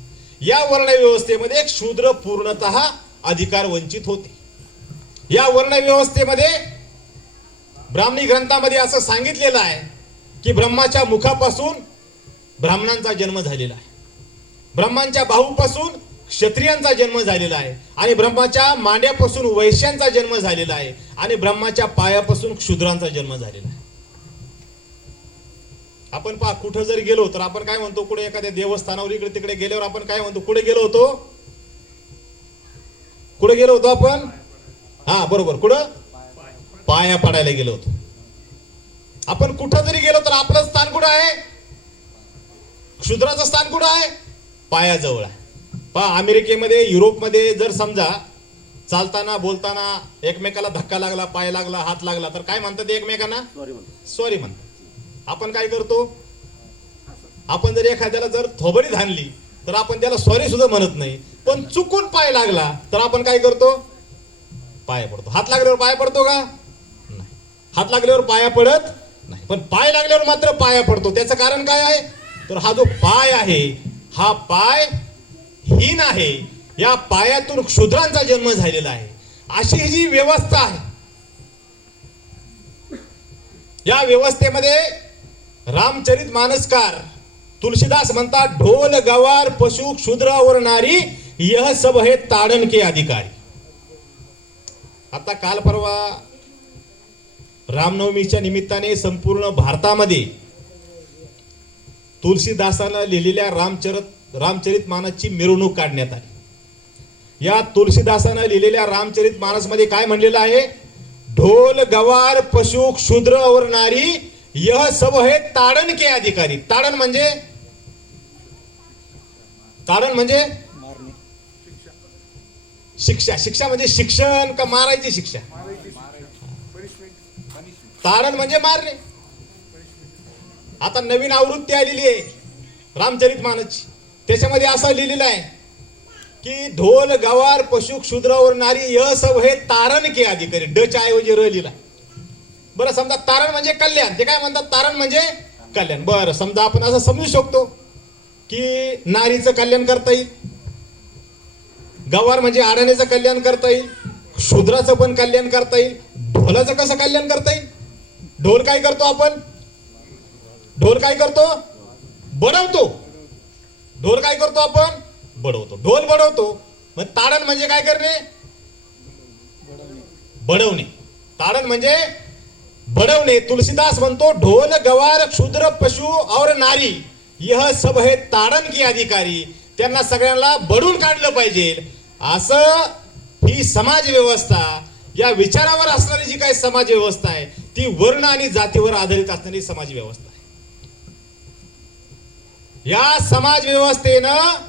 या वर्ण व्यवस्थेमध्ये शूद्र पूर्णतः अधिकार वंचित होते. या वर्ण व्यवस्थेमध्ये ब्राह्मणी ग्रंथामध्ये असं सांगितलेलं आहे की ब्रह्माच्या मुखापासून ब्राह्मणांचा जन्म झालेला आहे, ब्रह्मांच्या बाहूपासून क्षत्रियांचा जन्म झालेला आहे, आणि ब्रह्माच्या मांड्यापासून वैश्यांचा जन्म झालेला आहे, आणि ब्रह्माच्या पायापासून क्षुद्रांचा जन्म झालेला आहे. आपण पहा, कुठं जर गेलो तर आपण काय म्हणतो, कुठे एखाद्या देवस्थानावर इकडे तिकडे गेल्यावर आपण काय म्हणतो, कुठे गेलो होतो, कुठे गेलो होतो आपण, हा बरोबर, कुठं पाया पडायला गेलो होतो. आपण कुठं जरी गेलो तर आपलं स्थान कुठं आहे, क्षुद्राचं स्थान कुठं आहे, पायाजवळ आहे. पहा, अमेरिकेमध्ये युरोपमध्ये जर समजा चालताना बोलताना एकमेकाला धक्का लागला, पाय लागला, हात लागला तर काय म्हणतात एकमेकांना, सॉरी म्हणतात. आपण काय करतो, आपण जर एखाद्याला जर थोबडी धानली तर आपण त्याला सॉरी सुद्धा म्हणत नाही, पण चुकून पाय लागला तर आपण काय करतो, पाय पडतो. हात लागल्यावर पाय पडतो का, नाही. हात लागल्यावर पाया पडत नाही, पण पाय लागल्यावर मात्र पाया पडतो. त्याचं कारण काय आहे, तर हा जो पाय आहे हा पाय हीन आहे, या पायातून क्षुद्रांचा जन्म झालेला आहे. अशी ही जी व्यवस्था आहे, या व्यवस्थेमध्ये रामचरित मानसकार तुलसीदास म्हणतात, ढोल गवार पशु क्षुद्र और नारी यह सब है ताड़न के अधिकारी. आता काल परवा रामनवमीच्या निमित्ताने संपूर्ण भारतामध्ये तुलसीदासाला लिहिलेल्या रामचरित मानसची मिरवणूक काढण्यात आली. या तुलसीदासानं लिहिलेल्या रामचरित मानसमध्ये काय म्हणलेलं आहे, ढोल गवार पशु क्षुद्र और नारी यह सब है ताड़न के अधिकारी. ताड़न म्हणजे शिक्षा. शिक्षा म्हणजे शिक्षण का मारायची शिक्षा, ताड़न म्हणजे मारणे. आता नवीन आवृत्ती आलेली आहे रामचरित मानसची, त्याच्यामध्ये असं लिहिलेलं आहे की ढोल गवार पशु क्षुद्र और नारी यह सब है तारण के अधिकारी. ड च्या ऐवजी र लिहिला. बरं, समजा तारण म्हणजे कल्याण, ते काय म्हणतात, तारण म्हणजे कल्याण. बरं, समजा आपण असं समजू शकतो की नारीचं कल्याण करता येईल, गवार म्हणजे आडाण्याचं कल्याण करता येईल, शूद्राचं पण कल्याण करता येईल. ढोलाचं कसं कल्याण करता येईल, ढोल काय करतो आपण, ढोल काय करतो, बडवतो. ढोल काय करतो आपण, बडवतो. ढोल बडवतो. मग ताडण म्हणजे काय करणे, बडवणे. ताडण म्हणजे बडवणे. तुलसीदास म्हणतो, ढोल गवार क्षुद्र पशु और नारी यह सब है ताडण की अधिकारी. त्यांना सगळ्यांना बडून काढलं पाहिजे. असं ही समाज व्यवस्था, या विचारावर असणारी जी काही समाज व्यवस्था आहे ती वर्ण आणि जातीवर आधारित असणारी समाज व्यवस्था आहे. या समाज व्यवस्थेनं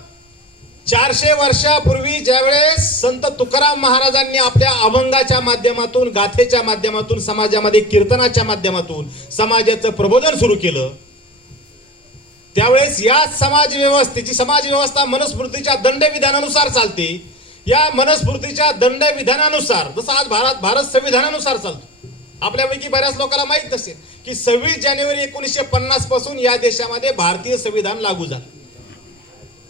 400 वर्षापूर्वी ज्यावेळेस संत तुकाराम महाराजांनी आपल्या अभंगाच्या माध्यमातून, गाथेच्या माध्यमातून, समाजामध्ये कीर्तनाच्या माध्यमातून समाजाचं प्रबोधन सुरू केलं, त्यावेळेस या समाज व्यवस्था मनुस्मृतीच्या दंडविधानानुसार चालते. या मनुस्मृतीच्या दंडविधानानुसार, जसं आज भारत संविधानानुसार चालतो. आपल्यापैकी बऱ्याच लोकांना माहित नसेल की 26 जानेवारी 1950 पासून या देशामध्ये भारतीय संविधान लागू झालं.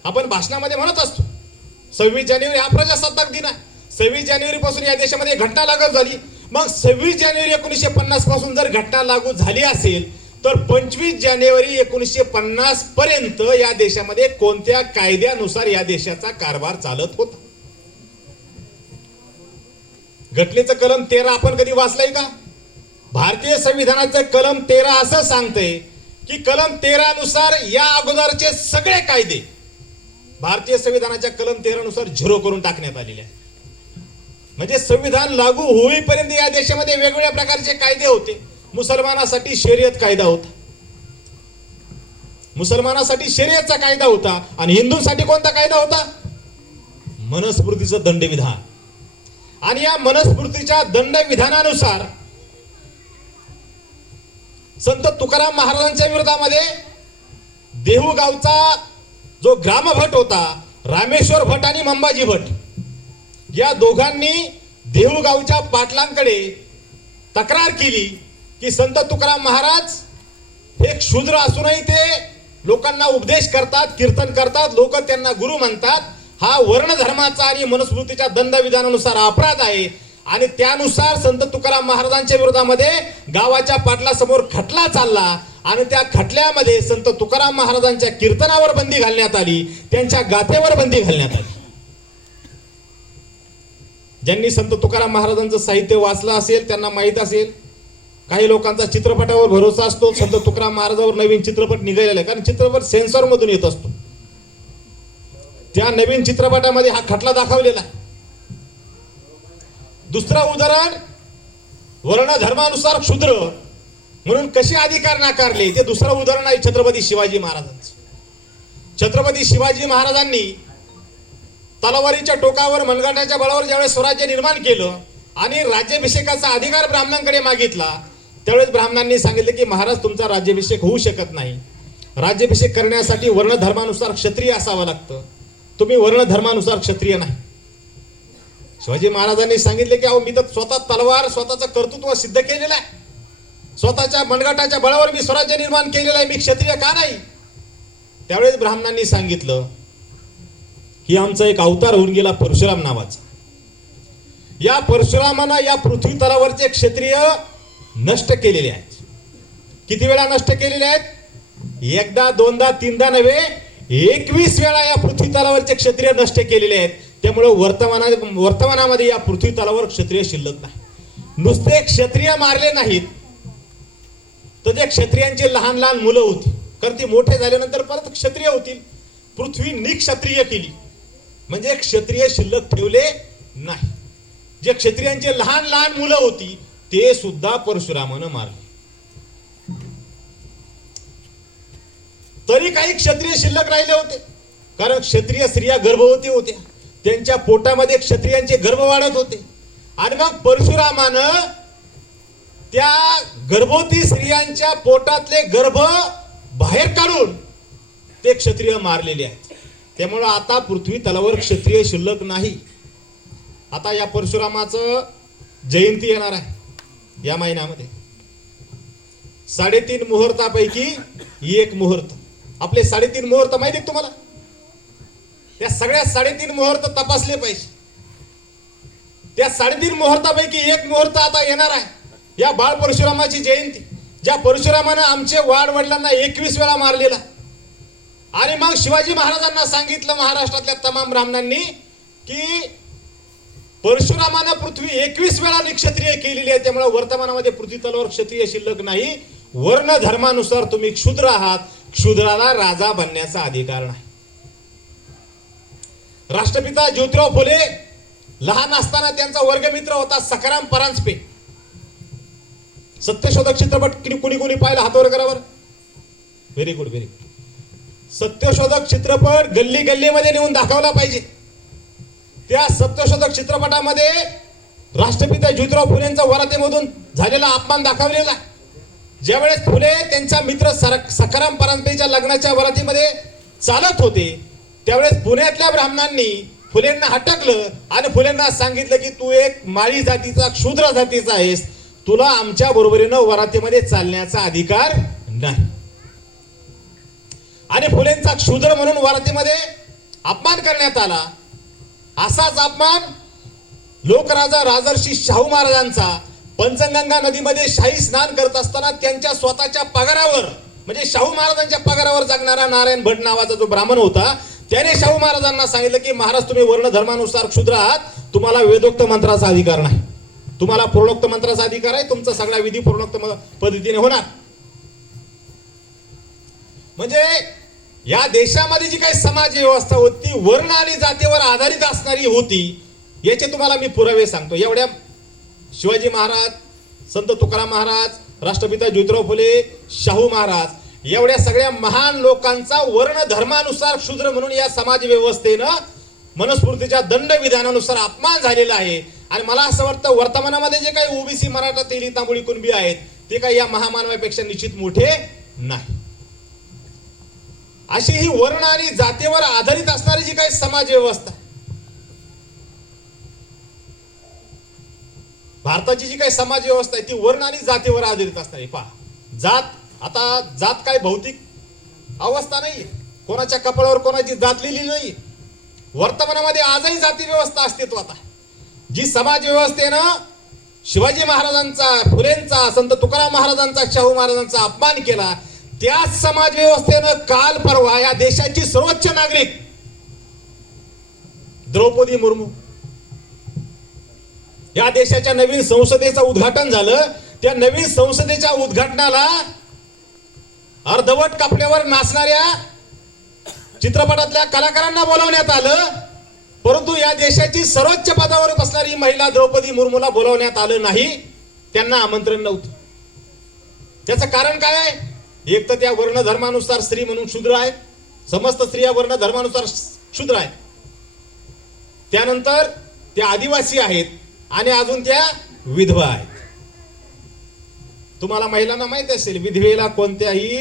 आपण भाषणामध्ये म्हणत असतो 26 जानेवारी हा प्रजासत्ताक दिन आहे. 26 जानेवारी पासून या देशामध्ये घटना लागू झाली. मग 26 जानेवारी 1950 पासून जर घटना लागू झाली असेल तर 25 जानेवारी 1950 पर्यंत या देशामध्ये कोणत्या कायद्यानुसार या देशाचा कारभार चालत होता. घटनेचं कलम 13 आपण कधी वाचलंय का? भारतीय संविधानाचं कलम 13 असं सांगतंय की कलम 13 नुसार या अगोदरचे सगळे कायदे भारतीय संविधानाच्या कलम 13 नुसार झिरो करून टाकण्यात आलेले आहेत. म्हणजे संविधान लागू होईपर्यंत या देशामध्ये वेगवेगळ्या प्रकारचे कायदे होते. मुसलमानासाठी शरीयत कायदा होता, मुसलमानासाठी शरीयतचा कायदा होता, आणि हिंदूंसाठी कोणता कायदा होता? मनुस्मृतीचं दंडविधान. आणि या मनुस्मृतीच्या दंडविधानानुसार संत तुकाराम महाराजांच्या विरोधामध्ये देहू गावचा जो ग्रामभट होता, रामेश्वर भट आणि मंबाजी भट, या दोघांनी देहू गावच्या पाटलांकडे तक्रार केली की संत तुकाराम महाराज हे क्षुद्र असूनही ते लोकांना उपदेश करतात, कीर्तन करतात, लोक त्यांना गुरु म्हणतात. हा वर्ण धर्माचा आणि मनुस्मृतीच्या दंडविधानानुसार अपराध आहे. आणि त्यानुसार संत तुकाराम महाराजांच्या विरोधामध्ये गावाच्या पाटलासमोर खटला चालला आणि त्या खटल्यामध्ये संत तुकाराम महाराजांच्या कीर्तनावर बंदी घालण्यात आली, त्यांच्या गाथेवर बंदी घालण्यात आली. ज्यांनी संत तुकाराम महाराजांचं साहित्य वाचलं असेल त्यांना माहित असेल, काही लोकांचा चित्रपटावर भरोसा असतो. संत तुकाराम महाराजांवर नवीन चित्रपट निघालेला आहे, कारण चित्रपट सेन्सॉर मधून येत असतो. त्या नवीन चित्रपटामध्ये हा खटला दाखवलेला आहे. दुसरं उदाहरण, वर्ण धर्मानुसार क्षुद्र म्हणून कसे अधिकार नाकारले, ते दुसरं उदाहरण आहे छत्रपती शिवाजी महाराजांचं. छत्रपती शिवाजी महाराजांनी तलवारीच्या टोकावर मनगटाच्या बळावर ज्यावेळेस स्वराज्य निर्माण केलं आणि राज्याभिषेकाचा अधिकार ब्राह्मणांकडे मागितला, त्यावेळेस ब्राह्मणांनी सांगितले की महाराज तुमचा राज्याभिषेक होऊ शकत नाही. राज्याभिषेक करण्यासाठी वर्ण धर्मानुसार क्षत्रिय असावं लागतं, तुम्ही वर्ण धर्मानुसार क्षत्रिय नाही. शिवाजी महाराजांनी सांगितले की अहो मी तर स्वतः तलवार स्वतःचं कर्तृत्व सिद्ध केलेलं आहे, स्वतःच्या मनगटाच्या बळावर मी स्वराज्य निर्माण केलेलं आहे, मी क्षत्रिय का नाही. त्यावेळेस ब्राह्मणांनी सांगितलं की आमचा एक अवतार होऊन गेला परशुराम नावाचा, या परशुरामानं या पृथ्वी तलावरचे क्षत्रिय नष्ट केलेले आहेत. किती वेळा नष्ट केलेले आहेत? एकदा, दोनदा, तीनदा नव्हे, 21 वेळा या पृथ्वी तलावरचे क्षत्रिय नष्ट केलेले आहेत. त्यामुळे वर्तमानामध्ये या पृथ्वी तलावर क्षत्रिय शिल्लक नाही. नुसते क्षत्रिय मारले नाहीत तर ते क्षत्रियांची लहान लहान मुलं होती, कारण ती मोठे झाल्यानंतर परत क्षत्रिय होतील. पृथ्वी निक्षत्रिय केली, म्हणजे क्षत्रिय शिल्लक ठेवले नाही. जे क्षत्रियांचे लहान लहान मुलं होती ते सुद्धा परशुरामानं मारले. तरी काही क्षत्रिय शिल्लक राहिले होते, कारण क्षत्रिय स्त्रिया गर्भवती होत्या, त्यांच्या पोटामध्ये क्षत्रियांचे गर्भ वाढत होते. आणि मग परशुरामानं त्या गर्भवती स्त्रियांच्या पोटातले गर्भ बाहेर काढून ते क्षत्रिय मारलेले आहेत. त्यामुळे आता पृथ्वी तलावर क्षत्रिय शिल्लक नाही. आता या परशुरामाचं जयंती येणार आहे या महिन्यामध्ये. 3.5 मुहूर्तापैकी एक मुहूर्त, आपले 3.5 मुहूर्त माहिती आहे तुम्हाला? त्या सगळ्या 3.5 मुहूर्त तपासले पाहिजे. त्या 3.5 मुहूर्तापैकी एक मुहूर्त आता येणार आहे, या बाळ परशुरामाची जयंती, ज्या परशुरामानं आमचे वाड वडिलांना 21 वेळा मारलेला. आणि मग शिवाजी महाराजांना सांगितलं महाराष्ट्रातल्या तमाम ब्राह्मणांनी की परशुरामानं पृथ्वी 21 वेळा निक्षत्रिय केलेली आहे, त्यामुळे वर्तमानामध्ये पृथ्वी तलावर क्षत्रिय शिल्लक नाही. वर्ण धर्मानुसार तुम्ही क्षुद्र आहात, क्षुद्राला राजा बनण्याचा अधिकार नाही. राष्ट्रपिता ज्योतिराव फुले लहान असताना त्यांचा वर्गमित्र होता सखाराम परांजपे. सत्यशोधक चित्रपट कुणी कुणी पाहिला? हातावर करावर. Very good, very good. सत्यशोधक चित्रपट गल्ली गल्लीमध्ये नेऊन दाखवला पाहिजे. त्या सत्यशोधक चित्रपटामध्ये राष्ट्रपिता ज्योतिराव फुलेंचा वरातीमधून झालेला अपमान दाखवलेला. ज्यावेळेस फुले त्यांचा मित्र सखाराम परांजपेच्या लग्नाच्या वरातीमध्ये चालत होते, त्यावेळेस पुण्यातल्या ब्राह्मणांनी फुलेंना हटकलं आणि फुलेंना सांगितलं की तू एक माळी जातीचा, क्षुद्र जातीचा आहेस, तुला आमच्या बरोबरीनं वरातीमध्ये चालण्याचा अधिकार नाही. आणि फुलेंचा क्षुद्र म्हणून वरातीमध्ये अपमान करण्यात आला. असाच अपमान लोकराजा राजर्षी शाहू महाराजांचा पंचगंगा नदीमध्ये शाही स्नान करत असताना त्यांच्या स्वतःच्या पगारावर, म्हणजे शाहू महाराजांच्या पगारावर जगणारा नारायण भट नावाचा जो ब्राह्मण होता, त्याने शाहू महाराजांना सांगितलं की महाराज तुम्ही वर्ण धर्मानुसार क्षुद्र आहात, तुम्हाला वेदोक्त मंत्राचा अधिकार नाही, तुम्हाला पूर्णोक्त मंत्राचा अधिकार आहे, तुमचा सगळा विधी पूर्णोक्त पद्धतीने होणार. म्हणजे या देशामध्ये जी काही समाज व्यवस्था होती वर्ण आणि जातीवर आधारित असणारी होती, याचे तुम्हाला मी पुरावे सांगतो. एवढ्या शिवाजी महाराज, संत तुकाराम महाराज, राष्ट्रपिता ज्योतिराव फुले, शाहू महाराज, एवढ्या सगळ्या महान लोकांचा वर्ण धर्मानुसार क्षुद्र म्हणून या समाज व्यवस्थेनं मनुस्मृतीच्या दंड विधानानुसार अपमान झालेला आहे. आणि मला असं वाटतं वर्तमानामध्ये जे काही ओबीसी, मराठा, तेली, तांबोळी, कुणबी आहेत ते काही या महामानवापेक्षा निश्चित मोठे नाही. अशी ही वर्ण आणि जातीवर आधारित असणारी जी काही समाज व्यवस्था, भारताची जी काही समाज व्यवस्था आहे ती वर्ण आणि जातीवर आधारित असणारी. पहा, जात, आता जात काय भौतिक अवस्था नाहीये, कोणाच्या कपाळावर कोणाची जात लिहिली नाही. वर्तमानामध्ये आजही जाती व्यवस्था अस्तित्वात आहे. जी समाज व्यवस्थेनं शिवाजी महाराजांचा, फुलेंचा, संत तुकाराम महाराजांचा, शाहू महाराजांचा अपमान केला, त्याच समाज व्यवस्थेनं काल परवा या देशाची सर्वोच्च नागरिक द्रौपदी मुर्मू, या देशाच्या नवीन संसदेचं उद्घाटन झालं. त्या नवीन संसदेच्या उद्घाटनाला अर्धवट कपड्यावर नाचणाऱ्या चित्रपटातल्या कलाकारांना बोलावण्यात आलं, परंतु या देशाची सर्वोच्च पदावर बसणारी महिला द्रौपदी मुर्मूला बोलावण्यात आलं नाही. त्यांना आमंत्रण नव्हतं. त्याचं कारण काय आहे? एक तर त्या वर्ण धर्मानुसार स्त्री म्हणून शूद्र आहेत, समस्त स्त्रिया वर्ण धर्मानुसार शूद्र आहेत. त्यानंतर त्या आदिवासी आहेत आणि अजून त्या विधवा आहेत. तुम्हाला महिलांना माहित असेल, विधवेला कोणत्याही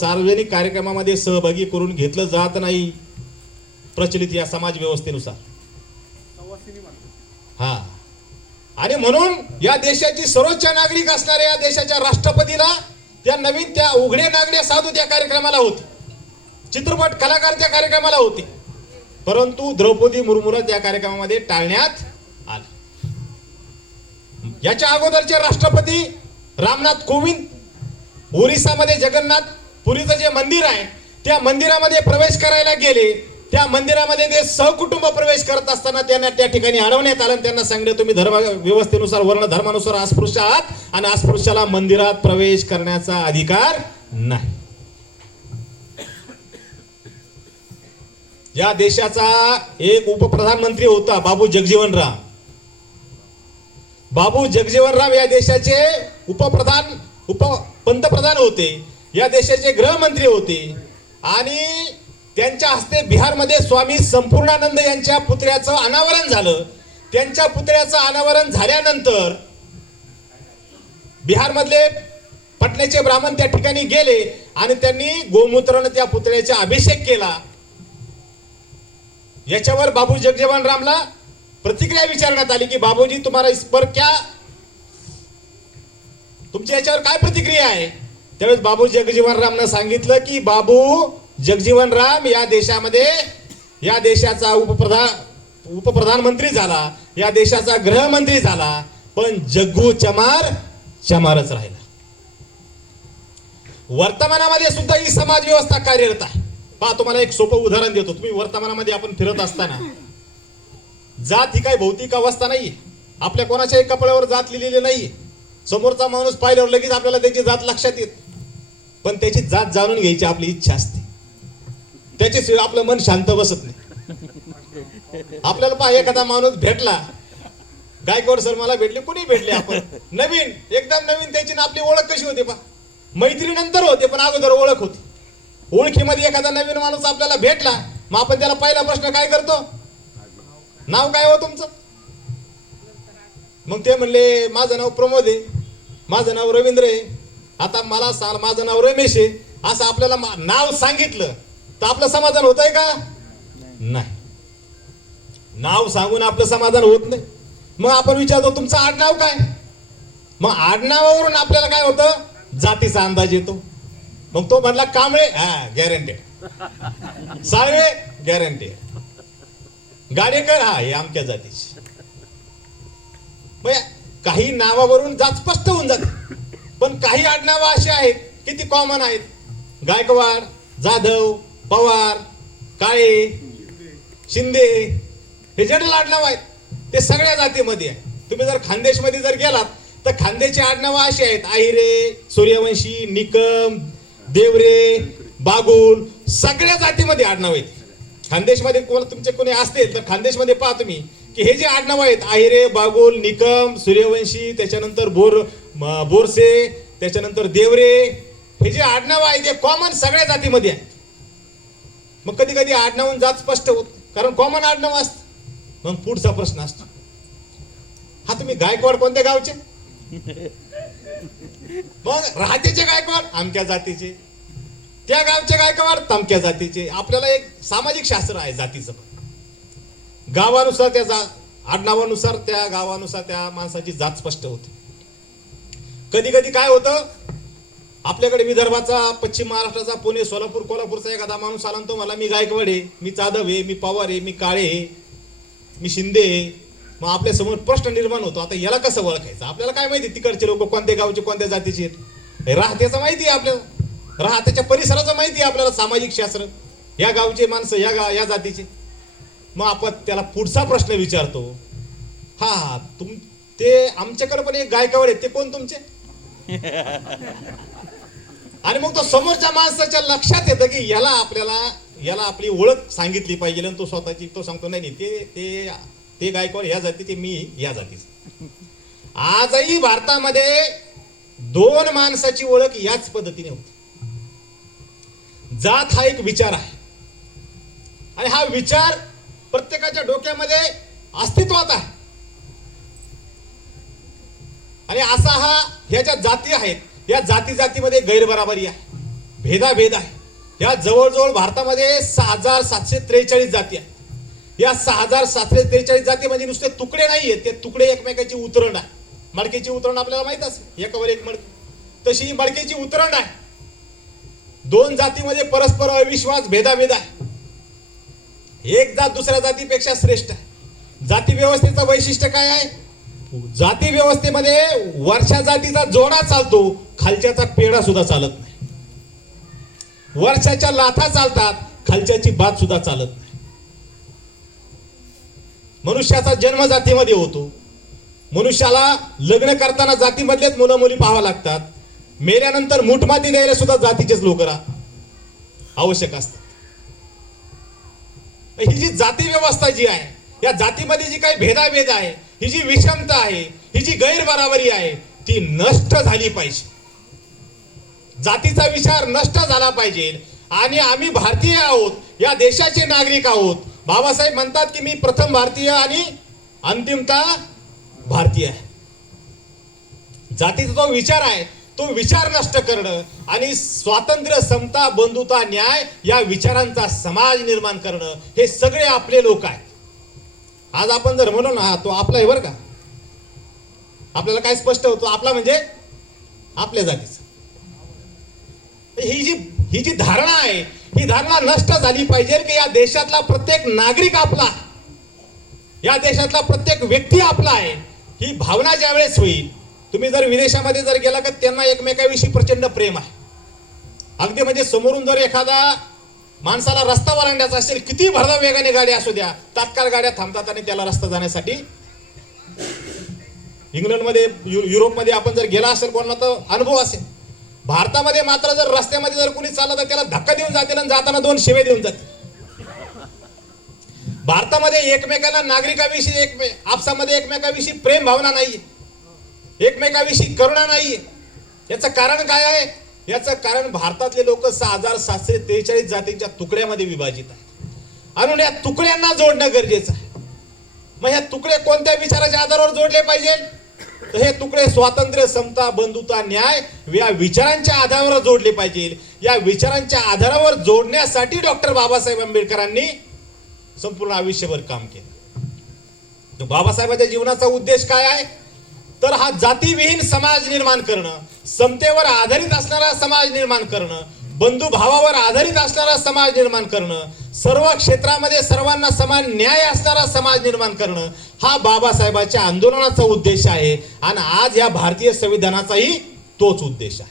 सार्वजनिक कार्यक्रमामध्ये सहभागी करून घेतलं जात नाही, प्रचलित या समाज व्यवस्थेनुसार. हा, आणि म्हणून या देशाची सर्वोच्च नागरिक असणाऱ्या या देशाच्या राष्ट्रपतीला त्या नवीन, त्या उघडे नागडे साधू त्या कार्यक्रमाला होते, चित्रपट कलाकार त्या कार्यक्रमाला होते, परंतु द्रौपदी मुर्मूला त्या कार्यक्रमामध्ये टाळण्यात आलं. याच्या अगोदरचे राष्ट्रपती रामनाथ कोविंद ओरिसामध्ये जगन्नाथ पुरीचं जे मंदिर आहे त्या मंदिरामध्ये प्रवेश करायला गेले. त्या मंदिरामध्ये ते सहकुटुंब प्रवेश करत असताना त्यांना त्या ठिकाणी अडवण्यात आलं. त्यांना सांगितलं, तुम्ही धर्म व्यवस्थेनुसार, वर्ण धर्मानुसार अस्पृश्य आहात आणि अस्पृश्याला मंदिरात प्रवेश करण्याचा अधिकार नाही. या देशाचा एक उपप्रधानमंत्री होता बाबू जगजीवन राम. बाबू जगजीवन राम या देशाचे पंतप्रधान होते, या देशाचे गृहमंत्री होते आणि त्यांच्या हस्ते बिहारमध्ये स्वामी संपूर्णानंद यांच्या पुतळ्याचं अनावरण झालं. त्यांच्या पुतळ्याचं अनावरण झाल्यानंतर बिहारमधले पटण्याचे ब्राह्मण त्या ठिकाणी गेले आणि त्यांनी गोमूत्रानं त्या पुतळ्याचा अभिषेक केला. याच्यावर बाबू जगजीवन रामला प्रतिक्रिया विचारण्यात आली की बाबूजी, तुम्हाला इस पर क्या, तुमची याच्यावर काय प्रतिक्रिया आहे? त्यावेळेस बाबू जगजीवन रामनं सांगितलं की बाबू जगजीवन राम या देशामध्ये, या देशाचा उपप्रधानमंत्री झाला, या देशाचा गृहमंत्री झाला, पण जग्गू चमार चमारच राहिला. वर्तमानामध्ये सुद्धा ही समाज व्यवस्था कार्यरत आहे. पहा, तुम्हाला एक सोपं उदाहरण देतो. तुम्ही वर्तमानामध्ये आपण फिरत असताना, जात ही काही भौतिक अवस्था नाहीये. आपल्या कोणाच्याही कपड्यावर जात लिहिलेली नाहीये. समोरचा माणूस पाहिल्यावर लगेच आपल्याला त्याची जात लक्षात येत, पण त्याची जात जाणून घ्यायची आपली इच्छा असते. त्याच्याशिवाय आपलं मन शांत बसत नाही. आपल्याला पहा, एखादा माणूस भेटला, गायकवाड सर मला भेटले, कुणी भेटले, आपण नवीन, एकदम नवीन, त्याची ना आपली ओळख कशी होते? पहा, मैत्री नंतर होते पण अगोदर ओळख होती. ओळखीमध्ये एखादा नवीन माणूस आपल्याला भेटला, मग आपण त्याला पहिला प्रश्न काय करतो? नाव काय हो तुमचं? मग ते म्हणले, माझं नाव प्रमोद आहे, माझं नाव रवींद्र आहे, आता मला सांग, माझं नाव रमेश आहे. असं आपल्याला नाव सांगितलं तर आपलं समाधान होत आहे का? नाही. नाव सांगून आपलं समाधान होत नाही. मग आपण विचारतो, तुमचं आडनाव काय? मग आडनावावरून आपल्याला काय होतं? जातीचा अंदाज येतो. मग तो म्हणला कांबळे, हा गॅरंटेड. साळवे, गॅरंटेड. गाडेकर, हा हे आमच्या जातीची. काही नावावरून जात स्पष्ट होऊन जाते. पण काही आडनावं अशी आहेत की ती कॉमन आहेत. गायकवाड, जाधव, पवार, काळे, शिंदे हे जनरल आडनाव आहेत. ते सगळ्या जातीमध्ये आहे. तुम्ही जर खानदेशमध्ये जर गेलात तर खानदेशची आडनावं अशी आहेत: आहिरे, सूर्यवंशी, निकम, देवरे, बागुल, सगळ्या जातीमध्ये आडनाव आहेत. खानदेशमध्ये तुमचे कोणी असतील तर खानदेशमध्ये पहा तुम्ही की हे जे आडनाव आहेत, आहिरे, बागुल, निकम, सूर्यवंशी, त्याच्यानंतर बोरसे, त्याच्यानंतर देवरे, हे जे आडनाव आहे ते कॉमन सगळ्या जातीमध्ये आहे. मग कधी कधी आडनावून जात स्पष्ट होत, कारण कॉमन आडनाव असतं. मग पुढचा प्रश्न असतो, हा तुम्ही गायकवाड कोणत्या गावचे? मग राहतेचे गायकवाड अमक्या जातीचे, त्या गावचे गायकवाड तमक्या जातीचे. आपल्याला एक सामाजिक शास्त्र आहे जातीचं. गावानुसार त्या आडनावानुसार त्या गावानुसार त्या माणसाची जात स्पष्ट होते. कधी कधी काय होतं, आपल्याकडे विदर्भाचा, पश्चिम महाराष्ट्राचा, पुणे, सोलापूर, कोल्हापूरचा एखादा माणूस आला तो मला, मी गायकवाड आहे, मी जाधव आहे, मी पवार आहे, मी काळे आहे, मी शिंदे आहे, मग आपल्या समोर प्रश्न निर्माण होतो, आता याला कसं ओळखायचं? आपल्याला काय माहिती तिकडचे लोक कोणत्या गावचे कोणत्या जातीचे आहेत? राहत्याचं माहिती आहे आपल्याला, राहत्याच्या परिसराचं माहिती आहे आपल्याला, सामाजिक शास्त्र, या गावचे माणसं या जातीचे. मग आपण त्याला पुढचा प्रश्न विचारतो, हा ते आमच्याकडे पण एक गायकवाड आहेत, ते कोण तुमचे? आणि मग तो समोरच्या माणसाच्या लक्षात येतं की याला आपली ओळख सांगितली पाहिजे, आणि तो स्वतःची तो सांगतो नाही ते गायकवाड ह्या जातीचे, मी या जातीचे. आजही भारतामध्ये दोन माणसाची ओळख याच पद्धतीने होती. जात हा एक विचार आहे, आणि हा विचार प्रत्येकाच्या डोक्यामध्ये अस्तित्वात आहे. आणि असा ह्या ज्या जाती आहेत, या जातीमध्ये गैरबराबरी आहे, भेदाभेद आहे. या जवळजवळ भारतामध्ये 6,743 जाती आहेत. या 6,743 जाती म्हणजे नुसते तुकडे नाहीयेत, ते तुकडे एकमेकाची उतरंड आहे. मडकेची उतरंड आपल्याला माहित असेल, एकावर एक मडके, तशी ही मडकेची उतरंड आहे. दोन जातीमध्ये परस्पर अविश्वास, भेदाभेद आहे. एक जात दुसऱ्या जातीपेक्षा श्रेष्ठ आहे. जाती व्यवस्थेचं वैशिष्ट्य काय आहे? जाती व्यवस्थेमध्ये वरच्या जातीचा जोडा चालतो, खालच्याचा पेढा सुद्धा चालत नाही. वरच्याच्या लाथा चालतात, खालच्याची बात सुद्धा चालत नाही. मनुष्याचा जन्म जातीमध्ये होतो. मनुष्याला लग्न करताना जातीमधलेच मुलं मुली पाहावं लागतात. मेल्यानंतर मुठमाती द्यायला सुद्धा जातीचेच लोक आवश्यक असतात. ही जी जाती व्यवस्था जी आहे, या जातीमध्ये जी काही भेदाभेद आहे, ही जी विषमता आहे, ही जी गैरबराबरी आहे, ती नष्ट झाली पाहिजे. जातीचा विचार नष्ट झाला पाहिजे. आणि आम्ही भारतीय आहोत, या देशाचे नागरिक आहोत. बाबासाहेब म्हणतात की मी प्रथम भारतीय आणि अंतिमतः भारतीय आहे. जातीचा जो विचार आहे, तो विचार नष्ट करणं आणि स्वातंत्र्य, समता, बंधुता, न्याय या विचारांचा समाज निर्माण करणं, हे सगळे आपले लोक आहेत. आज आपण जर म्हणलो ना तो आपला आहे बरं का, आपल्याला काय स्पष्ट होतो? आपला म्हणजे आपल्या जातीचा. ही जी धारणा आहे, ही धारणा नष्ट झाली पाहिजे की या देशातला प्रत्येक नागरिक आपला, या देशातला प्रत्येक व्यक्ती आपला आहे. ही भावना ज्या वेळेस होईल, तुम्ही जर विदेशामध्ये जर गेला तर त्यांना एकमेकाविषयी प्रचंड प्रेम आहे. अगदी म्हणजे समोरून जर एखादा माणसाला रस्ता ओलांडायचा असेल, किती भरधाव वेगाने गाडी असू द्या, तात्काळ गाड्या थांबतात आणि त्याला रस्ता जाण्यासाठी. इंग्लंडमध्ये, युरोपमध्ये आपण जर गेला असेल, कोणाला तर अनुभव असेल. भारतामध्ये मात्र जर रस्त्यामध्ये जर कोणी चाललं तर त्याला धक्का देऊन जाते आणि जाताना 2 शिवे देऊन जाते. भारतामध्ये एकमेकांना नागरिकाविषयी आपसामध्ये एकमेकाविषयी प्रेम भावना नाहीये, एकमेकाविषयी करुणा नाहीये. याचं कारण काय आहे? याचं कारण भारतातले लोक 6,743 जातींच्या तुकड्यामध्ये विभाजित आहेत. आणि या तुकड्यांना जोडणं गरजेचं आहे. मग हे तुकडे कोणत्या विचाराच्या आधारावर जोडले पाहिजे? तर हे तुकडे स्वातंत्र्य, समता, बंधुता, न्याय या विचारांच्या आधारावर जोडले पाहिजे. या विचारांच्या आधारावर जोडण्यासाठी डॉक्टर बाबासाहेब आंबेडकरांनी संपूर्ण आयुष्यभर काम केलं. बाबासाहेबांच्या जीवनाचा उद्देश काय आहे? तर हा जातीविहीन समाज निर्माण करणं, समतेवर आधारित असणारा समाज निर्माण करणं, बंधुभावावर आधारित असणारा समाज निर्माण करणं, सर्व क्षेत्रामध्ये सर्वांना समान न्याय असणारा समाज निर्माण करणं, हा बाबासाहेबांच्या आंदोलनाचा उद्देश आहे. आणि आज या भारतीय संविधानाचाही तोच उद्देश आहे.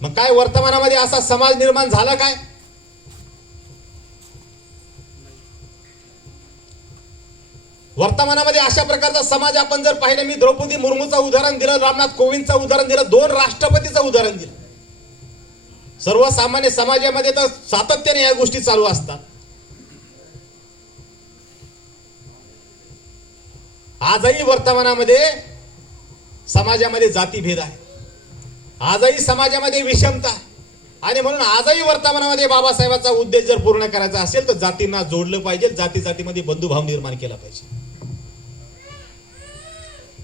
मग काय वर्तमानामध्ये असा समाज निर्माण झाला काय? वर्तमानामध्ये अशा प्रकारचा समाज आपण जर पाहिलं, मी द्रौपदी मुर्मूचं उदाहरण दिलं, रामनाथ कोविंदचं उदाहरण दिलं, 2 राष्ट्रपतीचं उदाहरण दिलं. सर्वसामान्य समाजामध्ये तर सातत्याने या गोष्टी चालू असतात. आजही वर्तमानामध्ये समाजामध्ये जातीभेद आहे, आजही समाजामध्ये विषमता आहे. आणि म्हणून आजही वर्तमानामध्ये बाबासाहेबांचा उद्देश जर पूर्ण करायचा असेल तर जातींना जोडलं पाहिजे, जातीमध्ये बंधुभाव निर्माण केला पाहिजे.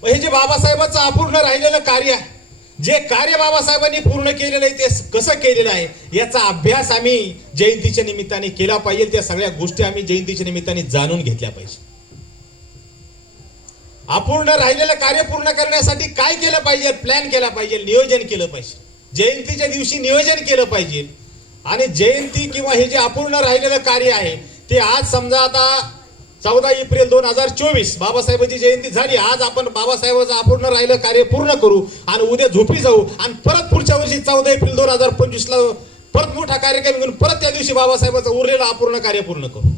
हे जे बाबासाहेबांचं अपूर्ण राहिलेलं कार्य आहे, जे कार्य बाबासाहेबांनी पूर्ण केलेलं आहे, ते कसं केलेलं आहे याचा अभ्यास आम्ही जयंतीच्या निमित्ताने केला पाहिजे. त्या सगळ्या गोष्टी आम्ही जयंतीच्या निमित्ताने जाणून घेतल्या पाहिजे. अपूर्ण राहिलेलं कार्य पूर्ण करण्यासाठी काय केलं पाहिजे? प्लॅन केला पाहिजे, नियोजन केलं पाहिजे. जयंतीच्या दिवशी नियोजन केलं पाहिजे. आणि जयंती किंवा हे जे अपूर्ण राहिलेलं कार्य आहे ते आज समजा आता 14 एप्रिल 2024 बाबासाहेबांची जयंती झाली. आज आपण बाबासाहेबांचं अपूर्ण राहिलं कार्य पूर्ण करू आणि उद्या झोपी जाऊ आणि परत पुढच्या वर्षी 14 एप्रिल 2025 ला परत मोठा कार्यक्रम घेऊन परत त्या दिवशी बाबासाहेबांचं उरलेलं अपूर्ण कार्य पूर्ण करू.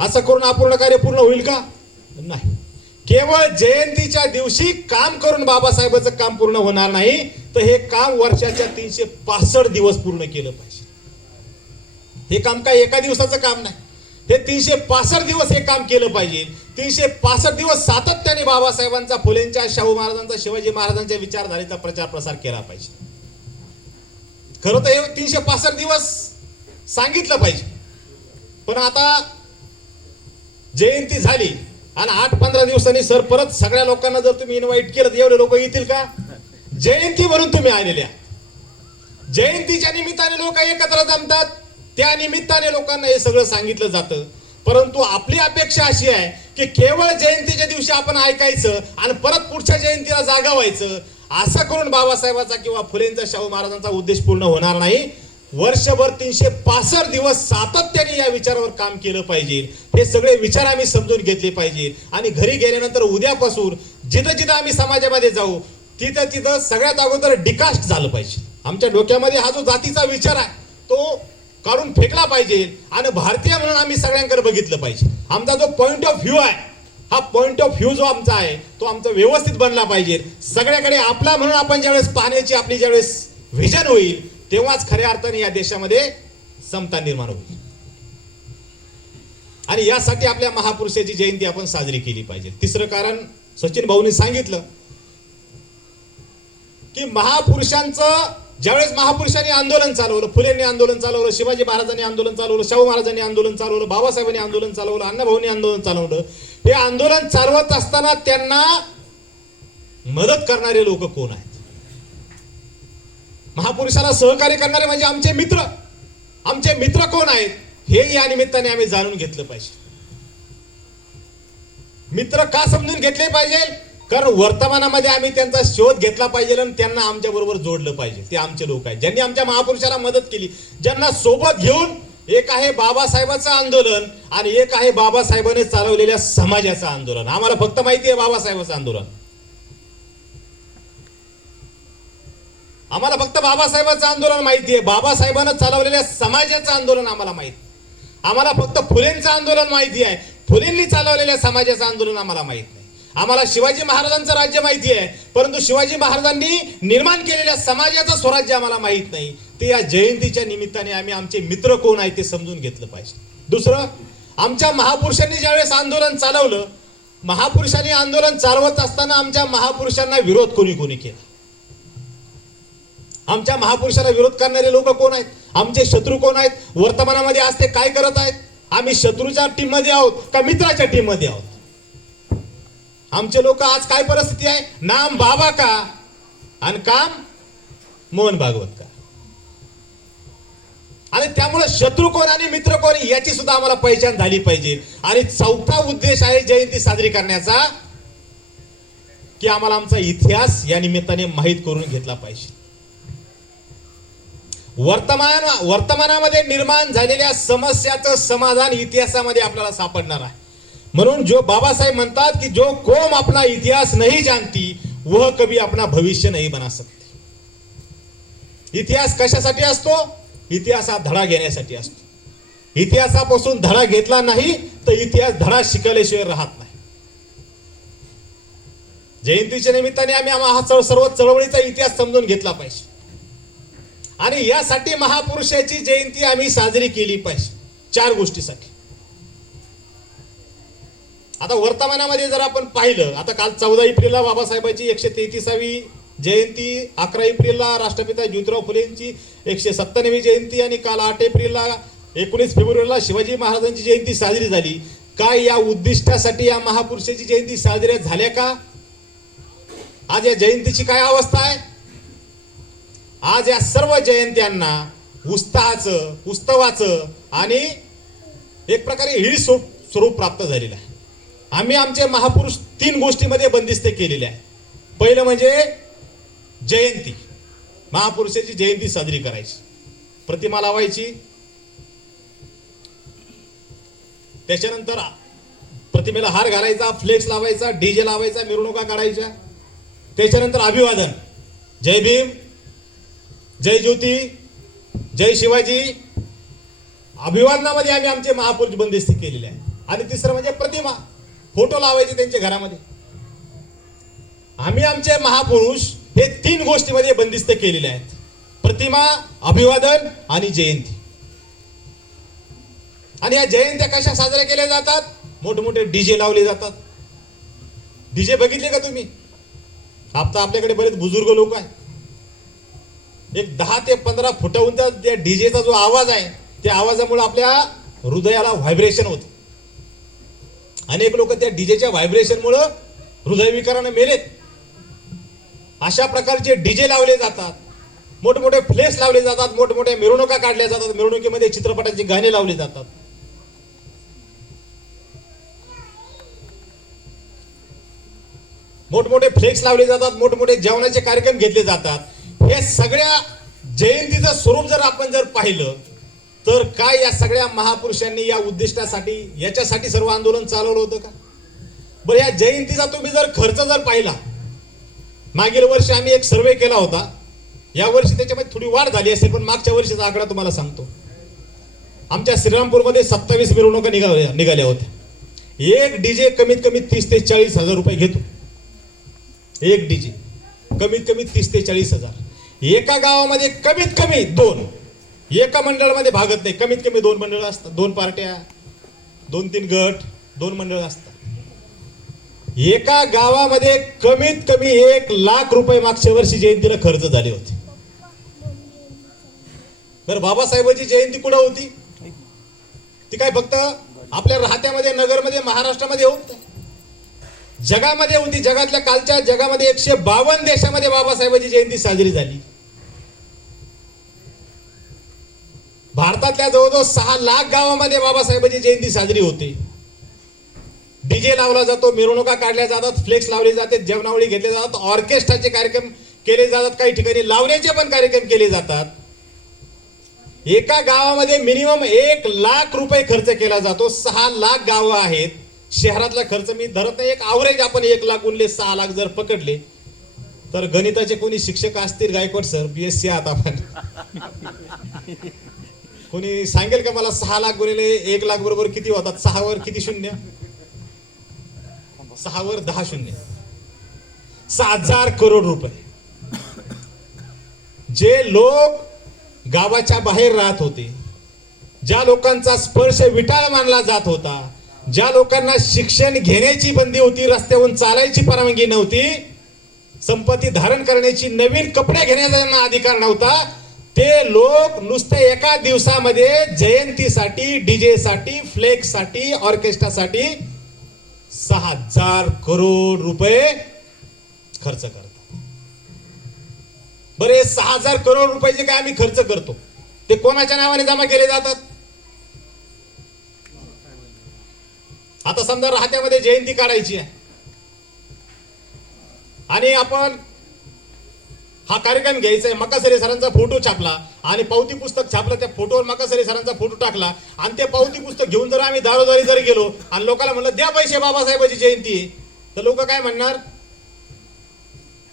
असं करून अपूर्ण कार्य पूर्ण होईल का? नाही. केवळ जयंतीच्या दिवशी काम करून बाबासाहेबांचं काम पूर्ण होणार नाही, तर हे काम वर्षाच्या 365 दिवस पूर्ण केलं पाहिजे. हे काम काय एका दिवसाचं काम नाही, हे 365 दिवस हे काम केलं पाहिजे. 365 दिवस सातत्याने बाबासाहेबांचा, फुलेंच्या, शाहू महाराजांचा, शिवाजी महाराजांच्या विचारधारेचा प्रचार प्रसार केला पाहिजे. खरं तर हे 365 दिवस सांगितलं पाहिजे, पण आता जयंती झाली आणि 8-15 दिवसांनी सर परत सगळ्या लोकांना जर तुम्ही इन्व्हाइट केलं तर एवढे लोक येतील का? जयंती म्हणून तुम्ही आलेल्या, जयंतीच्या निमित्ताने लोक एकत्र जमतात, त्या निमित्ताने लोकांना हे सगळं सांगितलं जातं. परंतु आपली अपेक्षा अशी आहे की केवळ जयंतीच्या दिवशी आपण ऐकायचं आणि परत पुढच्या जयंतीला जागा व्हायचं. असं करून बाबासाहेबांचा किंवा फुलेंचा, शाहू महाराजांचा उद्देश पूर्ण होणार नाही. वर्षभर 365 दिवस सातत्याने या विचारावर काम केलं पाहिजे. हे सगळे विचार आम्ही समजून घेतले पाहिजे आणि घरी गेल्यानंतर उद्यापासून जिथं जिथं आम्ही समाजामध्ये जाऊ तिथं तिथं सगळ्यात अगोदर डिकास्ट झालं पाहिजे. आमच्या डोक्यामध्ये हा जो जातीचा विचार आहे तो काढून फेकला पाहिजे आणि भारतीय म्हणून आम्ही सगळ्यांकडे बघितलं पाहिजे. आमचा जो पॉइंट ऑफ व्ह्यू आहे, हा पॉइंट ऑफ व्ह्यू जो आमचा आहे तो आमचा व्यवस्थित बनला पाहिजे. सगळ्याकडे आपला म्हणून आपण ज्यावेळेस पाहण्याची आपली ज्यावेळेस व्हिजन होईल तेव्हाच खऱ्या अर्थाने या देशामध्ये समता निर्माण होईल. आणि यासाठी आपल्या महापुरुषाची जयंती आपण साजरी केली पाहिजे. तिसरं कारण सचिन भाऊनी सांगितलं की महापुरुषांचं ज्यावेळेस महापुरुषांनी आंदोलन चालवलं, फुलेंनी आंदोलन चालवलं, शिवाजी महाराजांनी आंदोलन चालवलं, शाहू महाराजांनी आंदोलन चालवलं, बाबासाहेबांनी आंदोलन चालवलं, अण्णाभाऊंनी आंदोलन चालवलं. हे आंदोलन चालवत असताना त्यांना मदत करणारे लोक कोण आहेत? महापुरुषाला सहकार्य करणारे म्हणजे आमचे मित्र. आमचे मित्र कोण आहेत हे या निमित्ताने आम्ही जाणून घेतलं पाहिजे. मित्र का समजून घेतले पाहिजे? कारण वर्तमानामध्ये आम्ही त्यांचा शोध घेतला पाहिजे आणि त्यांना आमच्या बरोबर जोडलं पाहिजे. ते आमचे लोक आहेत ज्यांनी आमच्या महापुरुषाला मदत केली, ज्यांना सोबत घेऊन एक आहे बाबासाहेबांचं आंदोलन आणि एक आहे बाबासाहेबांनी चालवलेल्या समाजाचं आंदोलन. आम्हाला फक्त माहिती आहे बाबासाहेबांचं आंदोलन, आम्हाला फक्त बाबासाहेबांचं आंदोलन माहिती आहे. बाबासाहेबांना चालवलेल्या समाजाचं आंदोलन आम्हाला माहित. आम्हाला फक्त फुलेंचं आंदोलन माहिती आहे, फुलेंनी चालवलेल्या समाजाचं आंदोलन आम्हाला माहित नाही. आम्हाला शिवाजी महाराजांचं राज्य माहिती आहे, परंतु शिवाजी महाराजांनी निर्माण केलेल्या समाजाचं स्वराज्य आम्हाला माहित नाही. ते या जयंतीच्या निमित्ताने आम्ही आमचे मित्र कोण आहेत ते समजून घेतलं पाहिजे. दुसरं, आमच्या महापुरुषांनी ज्यावेळेस आंदोलन चालवलं, महापुरुषांनी आंदोलन चालवत असताना आमच्या महापुरुषांना विरोध कोणी कोणी केला? आमच्या महापुरुषाला विरोध करणारे लोक कोण आहेत? आमचे शत्रू कोण आहेत? वर्तमानामध्ये आज ते काय करत आहेत? आम्ही शत्रूच्या टीम मध्ये आहोत का मित्राच्या टीम मध्ये आहोत? आमचे लोक आज काय परिस्थिती आहे? नाम बाबा का आणि काम मोहन भागवत का? आणि त्यामुळे शत्रू कोण आणि मित्र कोण याची सुद्धा आम्हाला पहिचान झाली पाहिजे. आणि चौथा उद्देश आहे जयंती साजरी करण्याचा की आम्हाला आमचा इतिहास या निमित्ताने माहीत करून घेतला पाहिजे. वर्तमानामध्ये निर्माण झालेल्या समस्याचं समाधान इतिहासामध्ये आपल्याला सापडणार आहे. म्हणून जो बाबासाहेब म्हणतात की जो कौम अपना इतिहास नहीं जानती वह कभी अपना भविष्य नहीं बना सकती. इतिहास कशासाठी असतो? इतिहास हा धडा घेण्यासाठी असतो. इतिहासापासून धडा घेतला नाही तर इतिहास धडा शिकल्याशिवाय राहत नाही. जयंतीच्या निमित्ताने आम्ही हा सर्व चळवळीचा इतिहास समजून घेतला पाहिजे आणि यासाठी महापुरुषाची जयंती आम्ही साजरी केली पाहिजे 4 गोष्टीसाठी. आता वर्तमानामध्ये जर आपण पाहिलं, आता काल 14 एप्रिलला बाबासाहेबांची 133वी जयंती, 11 एप्रिलला राष्ट्रपिता ज्योतिराव फुलेंची 197वी जयंती आणि काल 8 एप्रिलला 19 फेब्रुवारीला शिवाजी महाराजांची जयंती साजरी झाली. काय या उद्दिष्टासाठी या महापुरुषाची जयंती साजरी झाल्या का? आज या जयंतीची काय अवस्था आहे? आज या सर्व जयंत्यांना उत्सवाचं आणि एक प्रकारे हिळ स्वरूप प्राप्त झालेलं आहे. आम्ही आमचे महापुरुष 3 गोष्टीमध्ये बंदिस्त केलेले आहे. पहिलं म्हणजे जयंती, महापुरुषाची जयंती साजरी करायची, प्रतिमा लावायची, त्याच्यानंतर प्रतिमेला हार घालायचा, फ्लेक्स लावायचा, डीजे लावायचा, मिरवणुका काढायच्या. त्याच्यानंतर अभिवादन, जय भीम, जय ज्योती, जय शिवाजी. अभिवादनामध्ये आम्ही आमचे महापुरुष बंदिस्ती केलेले आहे. आणि तिसरं म्हणजे प्रतिमा, फोटो लावायचे त्यांच्या घरामध्ये. आम्ही आमचे महापुरुष हे 3 गोष्टीमध्ये बंदिस्त केलेले आहेत: प्रतिमा, अभिवादन आणि जयंती. आणि या जयंत्या कशा साजऱ्या केल्या जातात? मोठमोठे डीजे लावले जातात. डीजे बघितले का तुम्ही? आता आपल्याकडे बरेच बुजुर्ग लोक आहेत, एक 10 ते 15 फुटाहून त्या डीजेचा जो आवाज आहे त्या आवाजामुळे आपल्या हृदयाला व्हायब्रेशन होत. अनेक लोक त्या डीजेच्या व्हायब्रेशनमुळे हृदयविकाराने मेलेत. अशा प्रकारचे डीजे लावले जातात, मोठमोठे फ्लेक्स लावले जातात, मोठमोठ्या मिरवणुका काढल्या जातात. मिरवणुकीमध्ये चित्रपटांची गाणी लावली जातात. मोठमोठे फ्लेक्स लावले जातात, मोठमोठे जेवणाचे कार्यक्रम घेतले जातात. हे सगळ्या जयंतीचं स्वरूप जर आपण पाहिलं तर काय या सगळ्या महापुरुषांनी या उद्दिष्टासाठी, याच्यासाठी सर्व आंदोलन चालवलं होतं का? बरं, या जयंतीचा तुम्ही जर खर्च पाहिला, मागील वर्षी आम्ही एक सर्वे केला होता, या वर्षी त्याच्यामध्ये थोडी वाढ झाली असेल, पण मागच्या वर्षीचा आकडा तुम्हाला सांगतो. आमच्या श्रीरामपूरमध्ये 27 मिरवणुका निघाल्या होत्या. एक डीजे कमीत कमी 30 ते 40 हजार रुपये घेतो. एक डीजे कमीत कमी 30 ते 40 हजार. एका गावामध्ये कमीत कमी 2, एका मंडळामध्ये भागत नाही, कमीत कमी 2 मंडळ असतात, 2 पार्ट्या, 2-3 गट, 2 मंडळ असतात. एका गावामध्ये कमीत कमी 1 लाख रुपये मागच्या वर्षी जयंतीला खर्च झाले होते. तर बाबासाहेबांची जयंती कुठं होती? ती काय फक्त आपल्या राहत्यामध्ये, नगरमध्ये, महाराष्ट्रामध्ये होत, जगामध्ये होती. जगातल्या कालच्या जगामध्ये 152 देशामध्ये बाबासाहेबांची जयंती साजरी झाली. भारतातल्या जवळजवळ 6 लाख गावामध्ये बाबासाहेबांची जयंती साजरी होते. डीजे लावला जातो, मिरवणुका काढल्या जातात, फ्लेक्स लावले जातात, जेवणावळी घेतले जातात, ऑर्केस्ट्राचे कार्यक्रम केले जातात, काही ठिकाणी लावण्याचे पण कार्यक्रम केले जातात. एका गावामध्ये मिनिमम 1 लाख रुपये खर्च केला जातो. 6 लाख गावं आहेत. शहरातला खर्च मी धरत नाही, एक ॲव्हरेज आपण 1 लाख गुणले 6 लाख जर पकडले तर गणिताचे कोणी शिक्षक असतील, गायकवाड सर, BSc आहात आपण, कोणी सांगेल का मला 6 लाख गुणिले 1 लाख बरोबर किती होतात? 6 वर किती शून्य? 6 वर 10 शून्य. 6000 करोड रुपये. जे लोक गावाच्या बाहेर राहत होते, ज्या लोकांचा स्पर्श विटाळ मानला जात होता, ज्या लोकांना शिक्षण घेण्याची बंदी होती, रस्त्यावरून चालायची परवानगी नव्हती, संपत्ती धारण करण्याची, नवीन कपडे घेण्याचा अधिकार नव्हता, ते लोक नुसते एका दिवसामध्ये जयंतीसाठी, डीजेसाठी, फ्लेक्ससाठी, ऑर्केस्ट्रासाठी 6000 करोड रुपये खर्च करतात. बरे 6000 करोड रुपये जे काय आम्ही खर्च करतो ते कोणाच्या नावाने जमा केले जातात? आता समजा राहत्यामध्ये जयंती काढायची आहे आणि आपण हा कार्यक्रम घ्यायचा आहे, मकासरे सरांचा फोटो छापला आणि पावती पुस्तक छापलं, त्या फोटोवर मकासरे सरांचा फोटो टाकला आणि ते पावती पुस्तक घेऊन जर आम्ही दारोदारी जर गेलो आणि लोकांना म्हणलं द्या पैसे, बाबासाहेबांची जयंती आहे, तर लोक काय म्हणणार?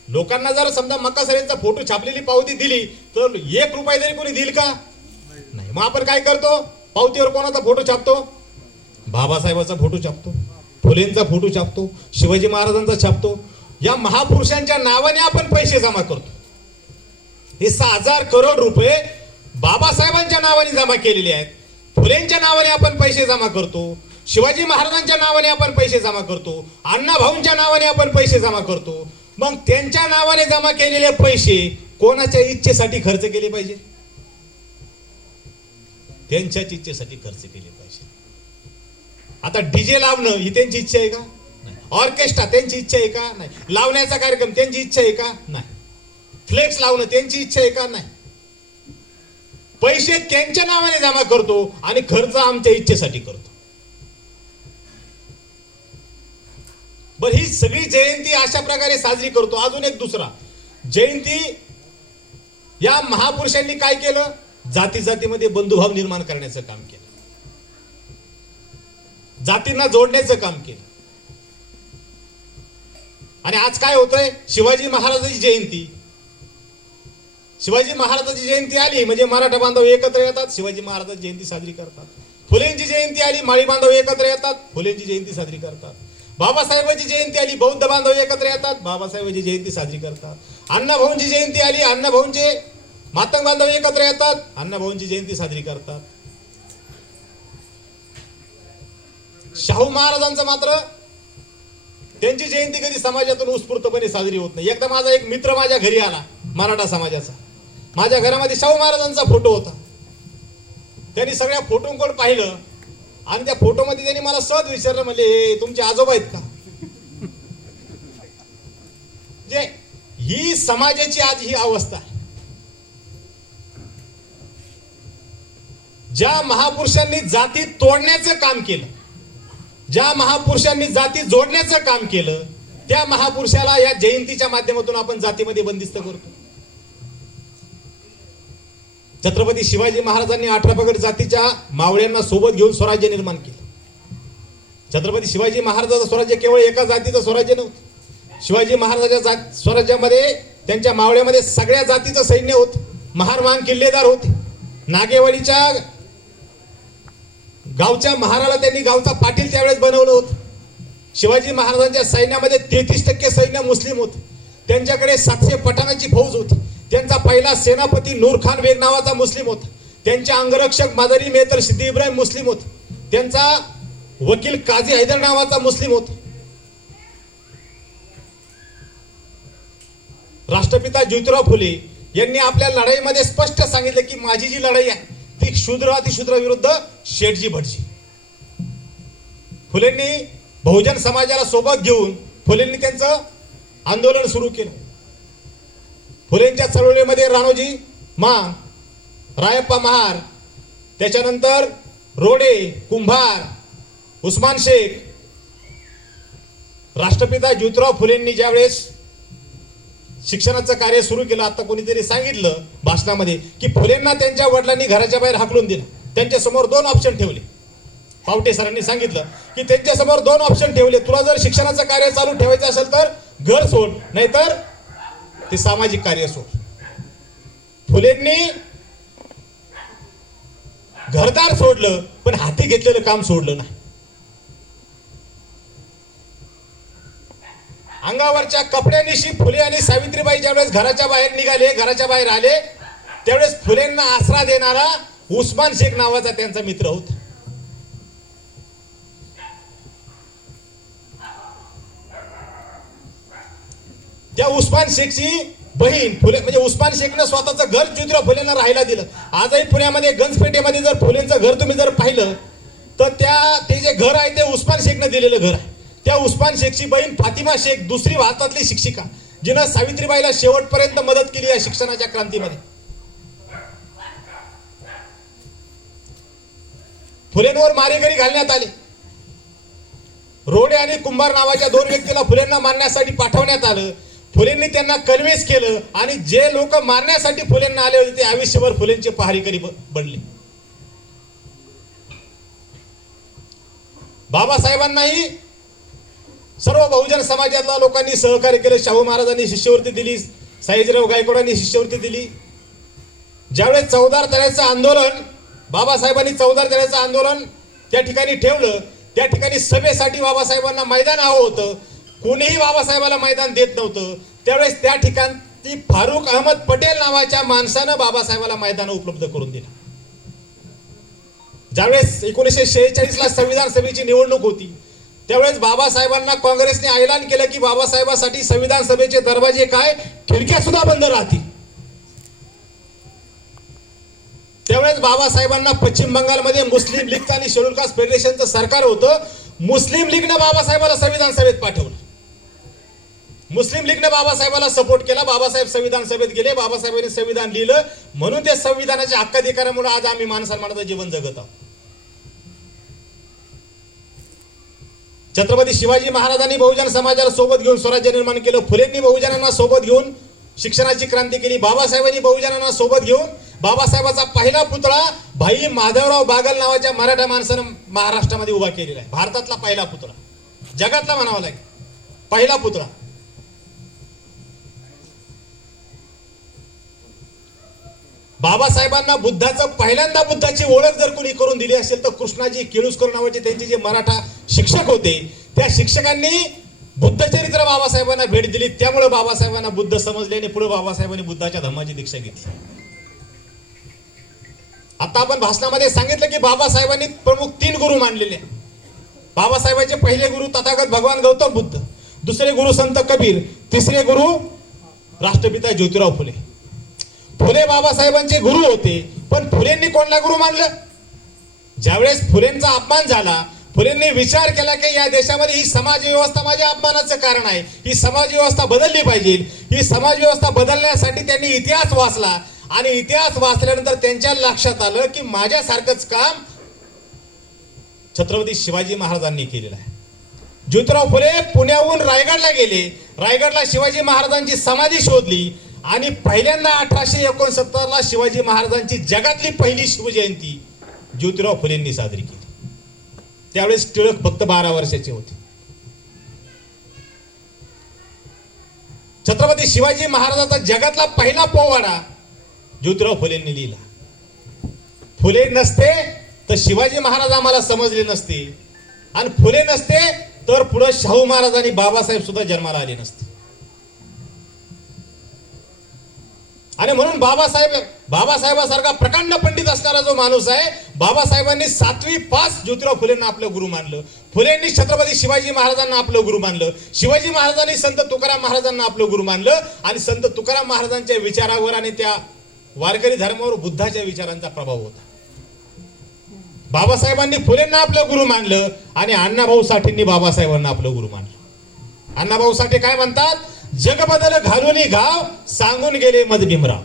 लोकांना जर समजा मकासरेंचा फोटो छापलेली पावती दिली तर 1 रुपया तरी कोणी देईल का? नाही. मग आपण काय करतो? पावतीवर कोणाचा फोटो छापतो? बाबासाहेबांचा फोटो छापतो, फुलेंचा फोटो छापतो, शिवाजी महाराजांचा छापतो. या महापुरुषांच्या नावाने आपण पैसे जमा करतो. हे 6000 करोड रुपये बाबासाहेबांच्या नावाने जमा केलेले आहेत. फुलेंच्या नावाने आपण पैसे जमा करतो, शिवाजी महाराजांच्या नावाने आपण पैसे जमा करतो, अण्णा भाऊंच्या नावाने आपण पैसे जमा करतो. मग त्यांच्या नावाने जमा केलेले पैसे कोणाच्या इच्छेसाठी खर्च केले पाहिजे? त्यांच्याच इच्छेसाठी खर्च केले पाहिजे. आता डीजे लावणं ही त्यांची इच्छा आहे का? नाही. ऑर्केस्ट्रा त्यांची इच्छा आहे का? नाही. लावण्याचा कार्यक्रम त्यांची इच्छा आहे का? नाही. फ्लेक्स लावणं त्यांची इच्छा आहे का? नाही. पैसे त्यांच्या नावाने जमा करतो आणि खर्च आमच्या इच्छेसाठी करतो. बर, ही सगळी जयंती अशा प्रकारे साजरी करतो. अजून एक दुसरा जयंती, या महापुरुषांनी काय केलं? जाती जातीमध्ये बंधुभाव निर्माण करण्याचं काम केलं. जातींना जोडण्याचं काम केलं. आणि आज काय होतंय, शिवाजी महाराजांची जयंती, शिवाजी महाराजांची जयंती आली म्हणजे मराठा बांधव एकत्र येतात, शिवाजी महाराजांची जयंती साजरी करतात. फुलेंची जयंती आली, माळी बांधव एकत्र येतात, फुलेंची जयंती साजरी करतात. बाबासाहेबांची जयंती आली, बौद्ध बांधव एकत्र येतात, बाबासाहेबांची जयंती साजरी करतात. अण्णाभाऊंची जयंती आली, अण्णाभाऊंचे मातंग बांधव एकत्र येतात, अण्णाभाऊंची जयंती साजरी करतात. शाहू महाराजांचं मात्र त्यांची जयंती कधी समाजातून उत्स्फूर्तपणे साजरी होत नाही. एकदा माझा एक मित्र माझ्या घरी आला, मराठा समाजाचा. माझ्या घरामध्ये शाहू महाराजांचा फोटो होता. त्यांनी सगळ्या फोटोंकडे पाहिलं आणि त्या फोटोमध्ये त्यांनी मला सहज विचारलं, म्हणजे हे तुमचे आजोबा आहेत का? जे ही समाजाची आज ही अवस्था आहे. ज्या महापुरुषांनी जाती तोडण्याचं काम केलं, ज्या महापुरुषांनी जाती जोडण्याचं काम केलं, त्या महापुरुषाला या जयंतीच्या माध्यमातून आपण जातीमध्ये बंदिस्त करतो. छत्रपती शिवाजी महाराजांनी 18 पगड जातीच्या मावळ्यांना सोबत घेऊन स्वराज्य निर्माण केलं. छत्रपती शिवाजी महाराजांचं स्वराज्य केवळ एका जातीचं स्वराज्य नव्हतं. शिवाजी महाराजांच्या स्वराज्यामध्ये त्यांच्या मावळ्यामध्ये सगळ्या जातीचं सैन्य होतं. महारवान किल्लेदार होते. नागेवाडीच्या गावच्या महाराला त्यांनी गावचा पाटील त्यावेळेस बनवलं होतं. शिवाजी महाराजांच्या सैन्यामध्ये 33% सैन्य मुस्लिम होतं. त्यांच्याकडे 700 पठाणाची फौज होती. त्यांचा पहिला सेनापती नूरखान बेग नावाचा मुस्लिम होता. त्यांचे अंगरक्षक मादारी मेहतर सिद्दी इब्राहिम मुस्लिम होते. त्यांचा वकील काझी हैदर नावाचा मुस्लिम होता. राष्ट्रपिता ज्योतिराव फुले यांनी आपल्या लढाईमध्ये स्पष्ट सांगितलं की माझी जी लढाई आहे ती शूद्र अतिशूद्र विरुद्ध शेठजी भटजी. फुलेंनी बहुजन समाजाला सोबत घेऊन फुलेंनी त्यांचं आंदोलन सुरू केलं. फुलेंच्या चळवळीमध्ये राणोजी मान, रायप्पा महार, त्याच्यानंतर रोडे, कुंभार, उस्मान शेख. राष्ट्रपिता ज्योतिराव फुलेंनी ज्यावेळेस शिक्षणाचं कार्य सुरू केलं, आता कोणीतरी सांगितलं भाषणामध्ये की फुलेंना त्यांच्या वडिलांनी घराच्या बाहेर हाकलून दिलं. त्यांच्या समोर 2 ऑप्शन ठेवले. पावटे सरांनी सांगितलं की त्यांच्या समोर 2 ऑप्शन ठेवले, तुला जर शिक्षणाचं कार्य चालू ठेवायचं असेल तर घर सोड, नाहीतर ते सामाजिक कार्य सोड. फुलेंनी घरदार सोडलं पण हाती घेतलेलं काम सोडलं नाही. अंगावरच्या कपड्यानिशी फुले आणि सावित्रीबाई ज्यावेळेस घराच्या बाहेर निघाले, घराच्या बाहेर आले, त्यावेळेस फुलेंना आसरा देणारा उस्मान शेख नावाचा त्यांचा मित्र होता. त्या उस्मान शेखची बहीण फुले, म्हणजे उस्मान शेखनं स्वतःचं घर ज्योतिराव फुलेंना राहायला दिलं. आजही पुण्यामध्ये गंजपेठेमध्ये जर फुलेंचं घर तुम्ही जर पाहिलं तर ते जे घर आहे ते उस्मान शेखनं दिलेलं घर आहे. त्या उस्मान शेखची बहीण फातिमा शेख दुसरी भारतातली शिक्षिका, जिनं सावित्रीबाईला शेवटपर्यंत मदत केली या शिक्षणाच्या क्रांतीमध्ये. फुलेंवर मारेकरी घालण्यात आले. रोडे आणि कुंभार नावाच्या 2 व्यक्तीला फुलेंना मारण्यासाठी पाठवण्यात आलं. फुलेंनी त्यांना कन्व्हिन्स केलं आणि जे लोक मारण्यासाठी फुलेंना आले होते ते आयुष्यभर फुलेंचे पहारेकरी बनले. बाबासाहेबांनाही सर्व बहुजन समाजातल्या लोकांनी सहकार्य केलं. शाहू महाराजांनी शिष्यवृत्ती दिली, सयाजीराव गायकवाडांनी शिष्यवृत्ती दिली. ज्यावेळेस चौदार तळ्याचं आंदोलन, बाबासाहेबांनी चौदार तळ्याचं आंदोलन त्या ठिकाणी ठेवलं, त्या ठिकाणी सभेसाठी बाबासाहेबांना मैदान हवं होतं. कोणीही बाबासाहेबाला मैदान देत नव्हतं. त्यावेळेस त्या ठिकाणी फारुख अहमद पटेल नावाच्या माणसानं बाबासाहेबाला मैदान उपलब्ध करून दिलं. ज्यावेळेस 1946 ला संविधान सभेची निवडणूक होती, त्यावेळेस बाबासाहेबांना काँग्रेसने ऐलान केलं की बाबासाहेबांसाठी संविधान सभेचे दरवाजे काय, खिडक्या सुद्धा बंद राहतील. त्यावेळेस बाबासाहेबांना पश्चिम बंगालमध्ये मुस्लिम लीग आणि शेड्यूल कास्ट फेडरेशनचं सरकार होतं. मुस्लिम लीगनं बाबासाहेबाला संविधान सभेत पाठवलं. मुस्लिम लीगनं बाबासाहेबाला सपोर्ट केला. बाबासाहेब संविधान सभेत गेले. बाबासाहेबांनी संविधान लिहिलं. म्हणून त्या संविधानाच्या हक्काधिकारामुळे आज आम्ही माणसांमार्फत जीवन जगत आहोत. छत्रपती शिवाजी महाराजांनी बहुजन समाजाला सोबत घेऊन स्वराज्य निर्माण केलं. फुलेंनी बहुजनांना सोबत घेऊन शिक्षणाची क्रांती केली. बाबासाहेबांनी बहुजनांना सोबत घेऊन बाबासाहेबाचा पहिला पुतळा भाई माधवराव बागल नावाच्या मराठा माणसानं महाराष्ट्रामध्ये उभा केलेला आहे. भारतातला पहिला पुतळा, जगातला म्हणावा लागेल पहिला पुतळा. बाबासाहेबांना पहिल्यांदा बुद्धाची ओळख जर कोणी करून दिली असेल तर कृष्णाजी केळुस्कर नावाचे त्यांचे जे मराठा शिक्षक होते, त्या शिक्षकांनी बुद्धचरित्र बाबासाहेबांना भेट दिली. त्यामुळे बाबासाहेबांना बुद्ध समजले आणि पुढे बाबासाहेबांनी बुद्धाच्या धर्माची दीक्षा घेतली. आता आपण भाषणामध्ये सांगितलं की बाबासाहेबांनी प्रमुख 3 गुरु मानलेले. बाबासाहेबांचे पहिले गुरु तथागत भगवान गौतम बुद्ध, दुसरे गुरु संत कबीर, तिसरे गुरु राष्ट्रपिता ज्योतिराव फुले. फुले बाबासाहेबांचे गुरु होते, पण फुलेंनी कोणला गुरु मानलं? ज्यावेळेस फुलेंचा अपमान झाला, फुलेंनी विचार केला की या देशामध्ये ही समाज व्यवस्था माझ्या अपमानाचं कारण आहे, ही समाज व्यवस्था बदलली पाहिजे. ही समाज व्यवस्था बदलण्यासाठी त्यांनी इतिहास वाचला आणि इतिहास वाचल्यानंतर त्यांच्या लक्षात आलं की माझ्यासारखंच काम छत्रपती शिवाजी महाराजांनी केलेलं आहे. ज्योतिराव फुले पुण्याहून रायगडला गेले, रायगडला शिवाजी महाराजांची समाधी शोधली आणि पहिल्यांदा 1869 शिवाजी महाराजांची जगातली पहिली शिवजयंती ज्योतिराव फुलेंनी साजरी केली. त्यावेळेस टिळक फक्त 12 वर्षाचे होते. छत्रपती शिवाजी महाराजांचा जगातला पहिला पोवाडा ज्योतिराव फुलेंनी लिहिला. फुले नसते तर शिवाजी महाराज आम्हाला समजले नसते आणि फुले नसते तर पुढे शाहू महाराज आणि बाबासाहेब सुद्धा जन्माला आले नसते. आणि म्हणून बाबासाहेबासारखा प्रकांड पंडित असणारा जो माणूस आहे, बाबासाहेबांनी 7वी पास ज्योतिराव फुलेंना आपलं गुरु मानलं. फुलेंनी छत्रपती शिवाजी महाराजांना आपलं गुरु मानलं. शिवाजी महाराजांनी संत तुकाराम महाराजांना आपलं गुरु मानलं आणि संत तुकाराम महाराजांच्या विचारावर आणि त्या वारकरी धर्मावर बुद्धाच्या विचारांचा प्रभाव होता. बाबासाहेबांनी फुलेंना आपलं गुरु मानलं आणि अण्णाभाऊ साठेंनी बाबासाहेबांना आपलं गुरु मानलं. अण्णाभाऊ साठे काय म्हणतात? जग बदल घालून गाव सांगून गेले मज भीमराव.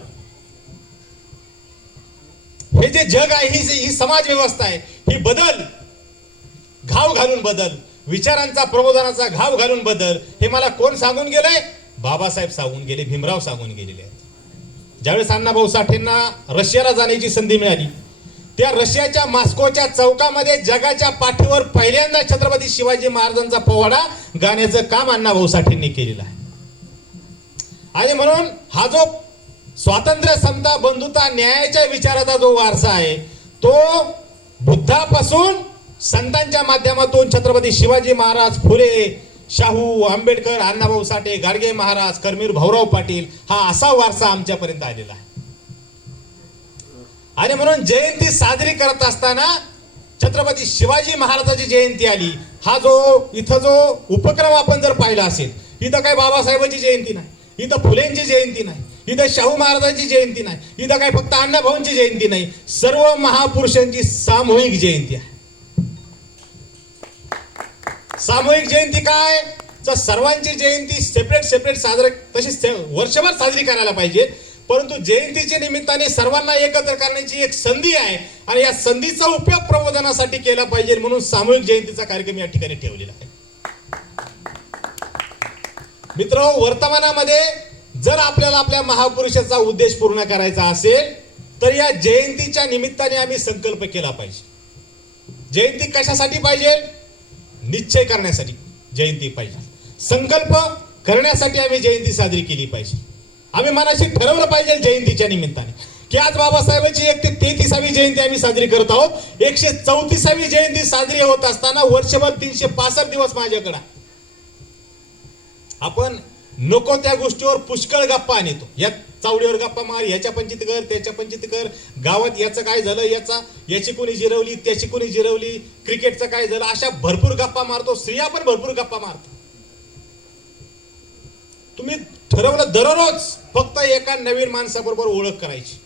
हे जे जग आहे, ही समाज व्यवस्था आहे, ही बदल, घाव घालून बदल, विचारांचा प्रबोधनाचा घाव घालून बदल, हे मला कोण सांगून गेलंय? बाबासाहेब सांगून गेले, भीमराव सांगून गेलेले आहेत. ज्यावेळेस अण्णाभाऊ साठेंना रशियाला जाण्याची संधी मिळाली, त्या रशियाच्या मॉस्कोच्या चौकामध्ये जगाच्या पाठीवर पहिल्यांदा छत्रपती शिवाजी महाराजांचा पोवाडा गाण्याचं काम अण्णाभाऊ साठेंनी केलेलं आहे. आणि म्हणून हा जो स्वातंत्र्य, समता, बंधुता, न्यायाच्या विचाराचा जो वारसा आहे, तो बुद्धापासून संतांच्या माध्यमातून छत्रपती शिवाजी महाराज, फुले, शाहू, आंबेडकर, अण्णाभाऊ साठे, गाडगे महाराज, कर्मवीर भाऊराव पाटील, हा असा वारसा आमच्यापर्यंत आलेला आहे. आणि म्हणून जयंती साजरी करत असताना छत्रपती शिवाजी महाराजांची जयंती आली. हा जो इथं जो उपक्रम आपण जर पाहिला असेल, इथं काय बाबासाहेबांची जयंती नाही, इथं फुलेंची जयंती नाही, इथं शाहू महाराजांची जयंती नाही, इथं काय फक्त अण्णाभाऊंची जयंती नाही, सर्व महापुरुषांची सामूहिक जयंती आहे. सामूहिक जयंती काय? तर सर्वांची जयंती सेपरेट साजरी तशी वर्षभर साजरी करायला पाहिजे, परंतु जयंतीच्या निमित्ताने सर्वांना एकत्र करण्याची एक संधी आहे आणि या संधीचा उपयोग प्रबोधनासाठी केला पाहिजे, म्हणून सामूहिक जयंतीचा कार्यक्रम या ठिकाणी ठेवलेला आहे. मित्र, वर्तमानामध्ये जर आपल्याला आपल्या महापुरुषाचा उद्देश पूर्ण करायचा असेल तर या जयंतीच्या निमित्ताने आम्ही संकल्प केला पाहिजे. जयंती कशासाठी पाहिजे? निश्चय करण्यासाठी जयंती पाहिजे. संकल्प करण्यासाठी आम्ही जयंती साजरी केली पाहिजे. आम्ही मनाशी ठरवलं पाहिजे जयंतीच्या निमित्ताने की आज बाबासाहेबांची 133वी जयंती आम्ही साजरी करत आहोत. 134वी जयंती साजरी होत असताना वर्षभर 365 दिवस माझ्याकडे आपण नको त्या गोष्टीवर पुष्कळ गप्पा आणतो. या चावडीवर गप्पा मार, याच्या पंचित कर, त्याच्या पंचित कर, गावात याचं काय झालं, याची कोणी जिरवली, त्याची कोणी जिरवली, क्रिकेटचं काय झालं, अशा भरपूर गप्पा मारतो. स्त्रिया पण भरपूर गप्पा मारतात. तुम्ही ठरवलं दररोज फक्त एका नवीन माणसाबरोबर ओळख करायची.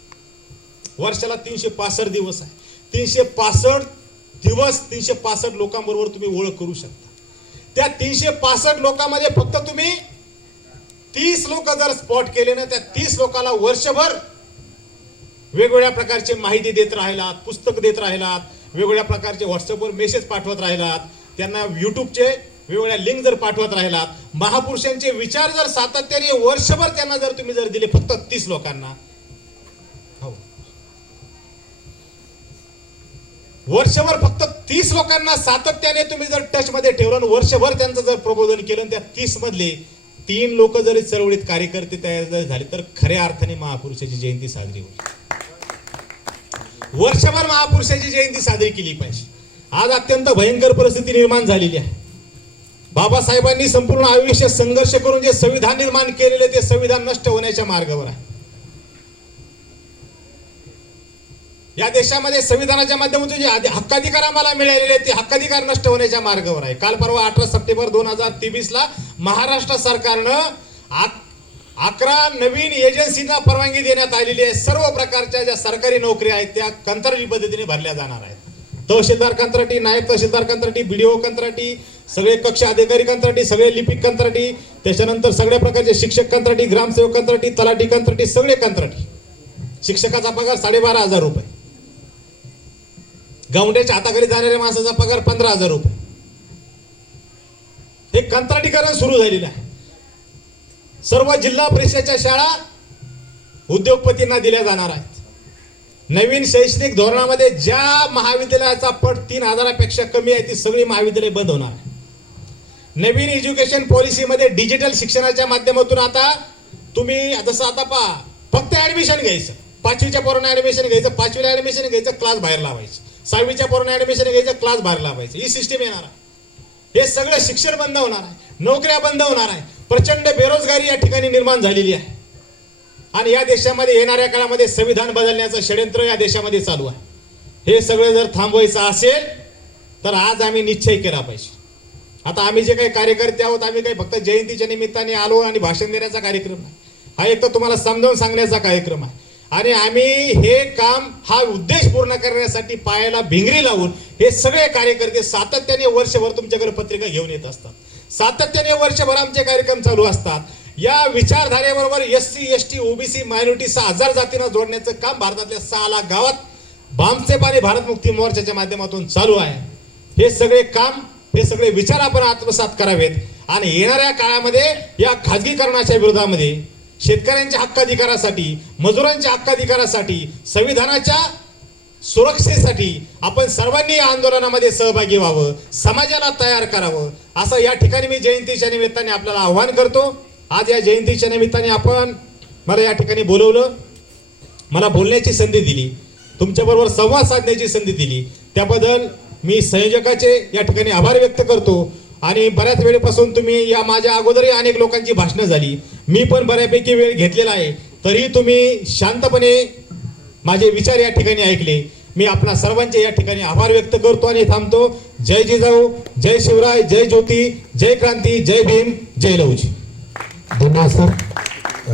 वर्षाला 365 दिवस आहे. 365 दिवस 365 लोकांबरोबर तुम्ही ओळख करू शकता. त्या 365 लोकांमध्ये फक्त तुम्ही 30 लोक जर स्पॉट केले ना, त्या 30 लोकांना वर्षभर वेगवेगळ्या प्रकारचे माहिती देत राहिलात, पुस्तक देत राहिलात, वेगवेगळ्या प्रकारचे व्हॉट्सअपवर मेसेज पाठवत राहिलात, त्यांना युट्यूबचे वेगवेगळ्या लिंक जर पाठवत राहिलात, महापुरुषांचे विचार जर सातत्याने वर्षभर त्यांना जर तुम्ही जर दिले फक्त 30 लोकांना, हो वर्षभर फक्त 30 लोकांना सातत्याने तुम्ही जर टच मध्ये ठेवलं आणि वर्षभर त्यांचं जर प्रबोधन केलं आणि त्या 30 मधले 3 लोक जरी चळवळीत कार्यकर्ते तयार जरी झाले तर खऱ्या अर्थाने महापुरुषाची जयंती साजरी होईल. वर्षभर महापुरुषाची जयंती साजरी केली पाहिजे. आज अत्यंत भयंकर परिस्थिती निर्माण झालेली आहे. बाबासाहेबांनी संपूर्ण आयुष्य संघर्ष करून जे संविधान निर्माण केलेले ते संविधान नष्ट होण्याच्या मार्गावर आहे. या देशामध्ये संविधानाच्या माध्यमातून जे हक्काधिकार आम्हाला मिळालेले ते हक्काधिकार नष्ट होण्याच्या मार्गावर आहे. काल परवा 18 सप्टेंबर 2023 ला महाराष्ट्र सरकारनं 11 नवीन एजन्सींना परवानगी देण्यात आलेली आहे. सर्व प्रकारच्या ज्या सरकारी नोकऱ्या आहेत त्या कंत्राटी पद्धतीने भरल्या जाणार आहेत. तहसीलदार कंत्राटी, नायब तहसीलदार कंत्राटी, BDO कंत्राटी, सगळे कक्ष अधिकारी कंत्राटी, सगळे लिपिक कंत्राटी, त्याच्यानंतर सगळ्या प्रकारचे शिक्षक कंत्राटी, ग्रामसेवक कंत्राटी, तलाठी कंत्राटी, सगळे कंत्राटी. शिक्षकाचा पगार 12,500 रुपये. गावंड्याच्या हाताखाली जाणाऱ्या माणसाचा पगार 15,000 रुपये. हे कंत्राटीकरण सुरू झालेलं आहे. सर्व जिल्हा परिषदेच्या शाळा उद्योगपतींना दिल्या जाणार आहेत. नवीन शैक्षणिक धोरणामध्ये ज्या महाविद्यालयाचा पट 3,000 पेक्षा कमी आहे ती सगळी महाविद्यालय बंद होणार आहे. नवीन एज्युकेशन पॉलिसीमध्ये डिजिटल शिक्षणाच्या माध्यमातून आता तुम्ही जसं आता पहा फक्त ऍडमिशन घ्यायचं, 5वीच्या पोरांना ऍडमिशन घ्यायचं, 5वीला ऍडमिशन घ्यायचं, क्लास बाहेर लावायचं, 6वीच्या पोरांना ऍडमिशन घ्यायचं, क्लास बाहेर लावायचं. ही सिस्टीम येणार आहे. हे सगळं शिक्षण बंद होणार आहे, नोकऱ्या बंद होणार आहे, प्रचंड बेरोजगारी या ठिकाणी निर्माण झालेली आहे. आणि या देशामध्ये येणाऱ्या काळामध्ये संविधान बदलण्याचं षड्यंत्र या देशामध्ये चालू आहे. हे सगळं जर थांबवायचं असेल तर आज आम्ही निश्चय केला पाहिजे. आता आम्ही जे काही कार्यकर्ते आहोत आम्ही काही फक्त जयंतीच्या निमित्ताने आलो आणि भाषण देण्याचा कार्यक्रम आहे. हा एक तर तुम्हाला समजावून सांगण्याचा कार्यक्रम आहे. आणि आम्ही हे काम हा उद्देश पूर्ण करण्यासाठी पायाला भिंगरी लावून हे सगळे कार्यकर्ते सातत्याने वर्षभर तुमच्याकडे पत्रिका घेऊन येत असतात. सातत्याने वर्षभर आमचे कार्यक्रम चालू असतात. या विचारधारेबरोबर SC ST OBC मायनॉरिटी 6,000 जातींना जोडण्याचं काम भारतातल्या 6 लाख गावात बामसेप आणि भारत मुक्ती मोर्चाच्या माध्यमातून चालू आहे. हे सगळे काम हे सगळे विचार आपण आत्मसात करावेत आणि येणाऱ्या काळामध्ये या खाजगीकरणाच्या विरोधामध्ये शेतकऱ्यांच्या हक्काधिकारासाठी, मजुरांच्या हक्काधिकारासाठी, संविधानाच्या सुरक्षेसाठी आपण सर्वांनी या आंदोलनामध्ये सहभागी व्हावं, समाजाला तयार करावं असं या ठिकाणी मी जयंतीच्या निमित्ताने आपल्याला आव्हान करतो. आज या जयंतीच्या निमित्ताने आपण मला या ठिकाणी बोलवलं, मला बोलण्याची संधी दिली, तुमच्याबरोबर संवाद साधण्याची संधी दिली, त्याबद्दल मी संयोजकाचे या ठिकाणी आभार व्यक्त करतो. आणि बऱ्याच वेळेपासून तुम्ही या माझ्या अगोदरही अनेक लोकांची भाषणं झाली, मी पण बऱ्यापैकी वेळ घेतलेला आहे, तरी तुम्ही शांतपणे माझे विचार या ठिकाणी ऐकले. मी आपणा सर्वांचे या ठिकाणी आभार व्यक्त करतो आणि थांबतो. जय जिजाऊ, जय शिवराय, जय ज्योती, जय क्रांती, जय भीम, जय लवजी. धन्यवाद सर.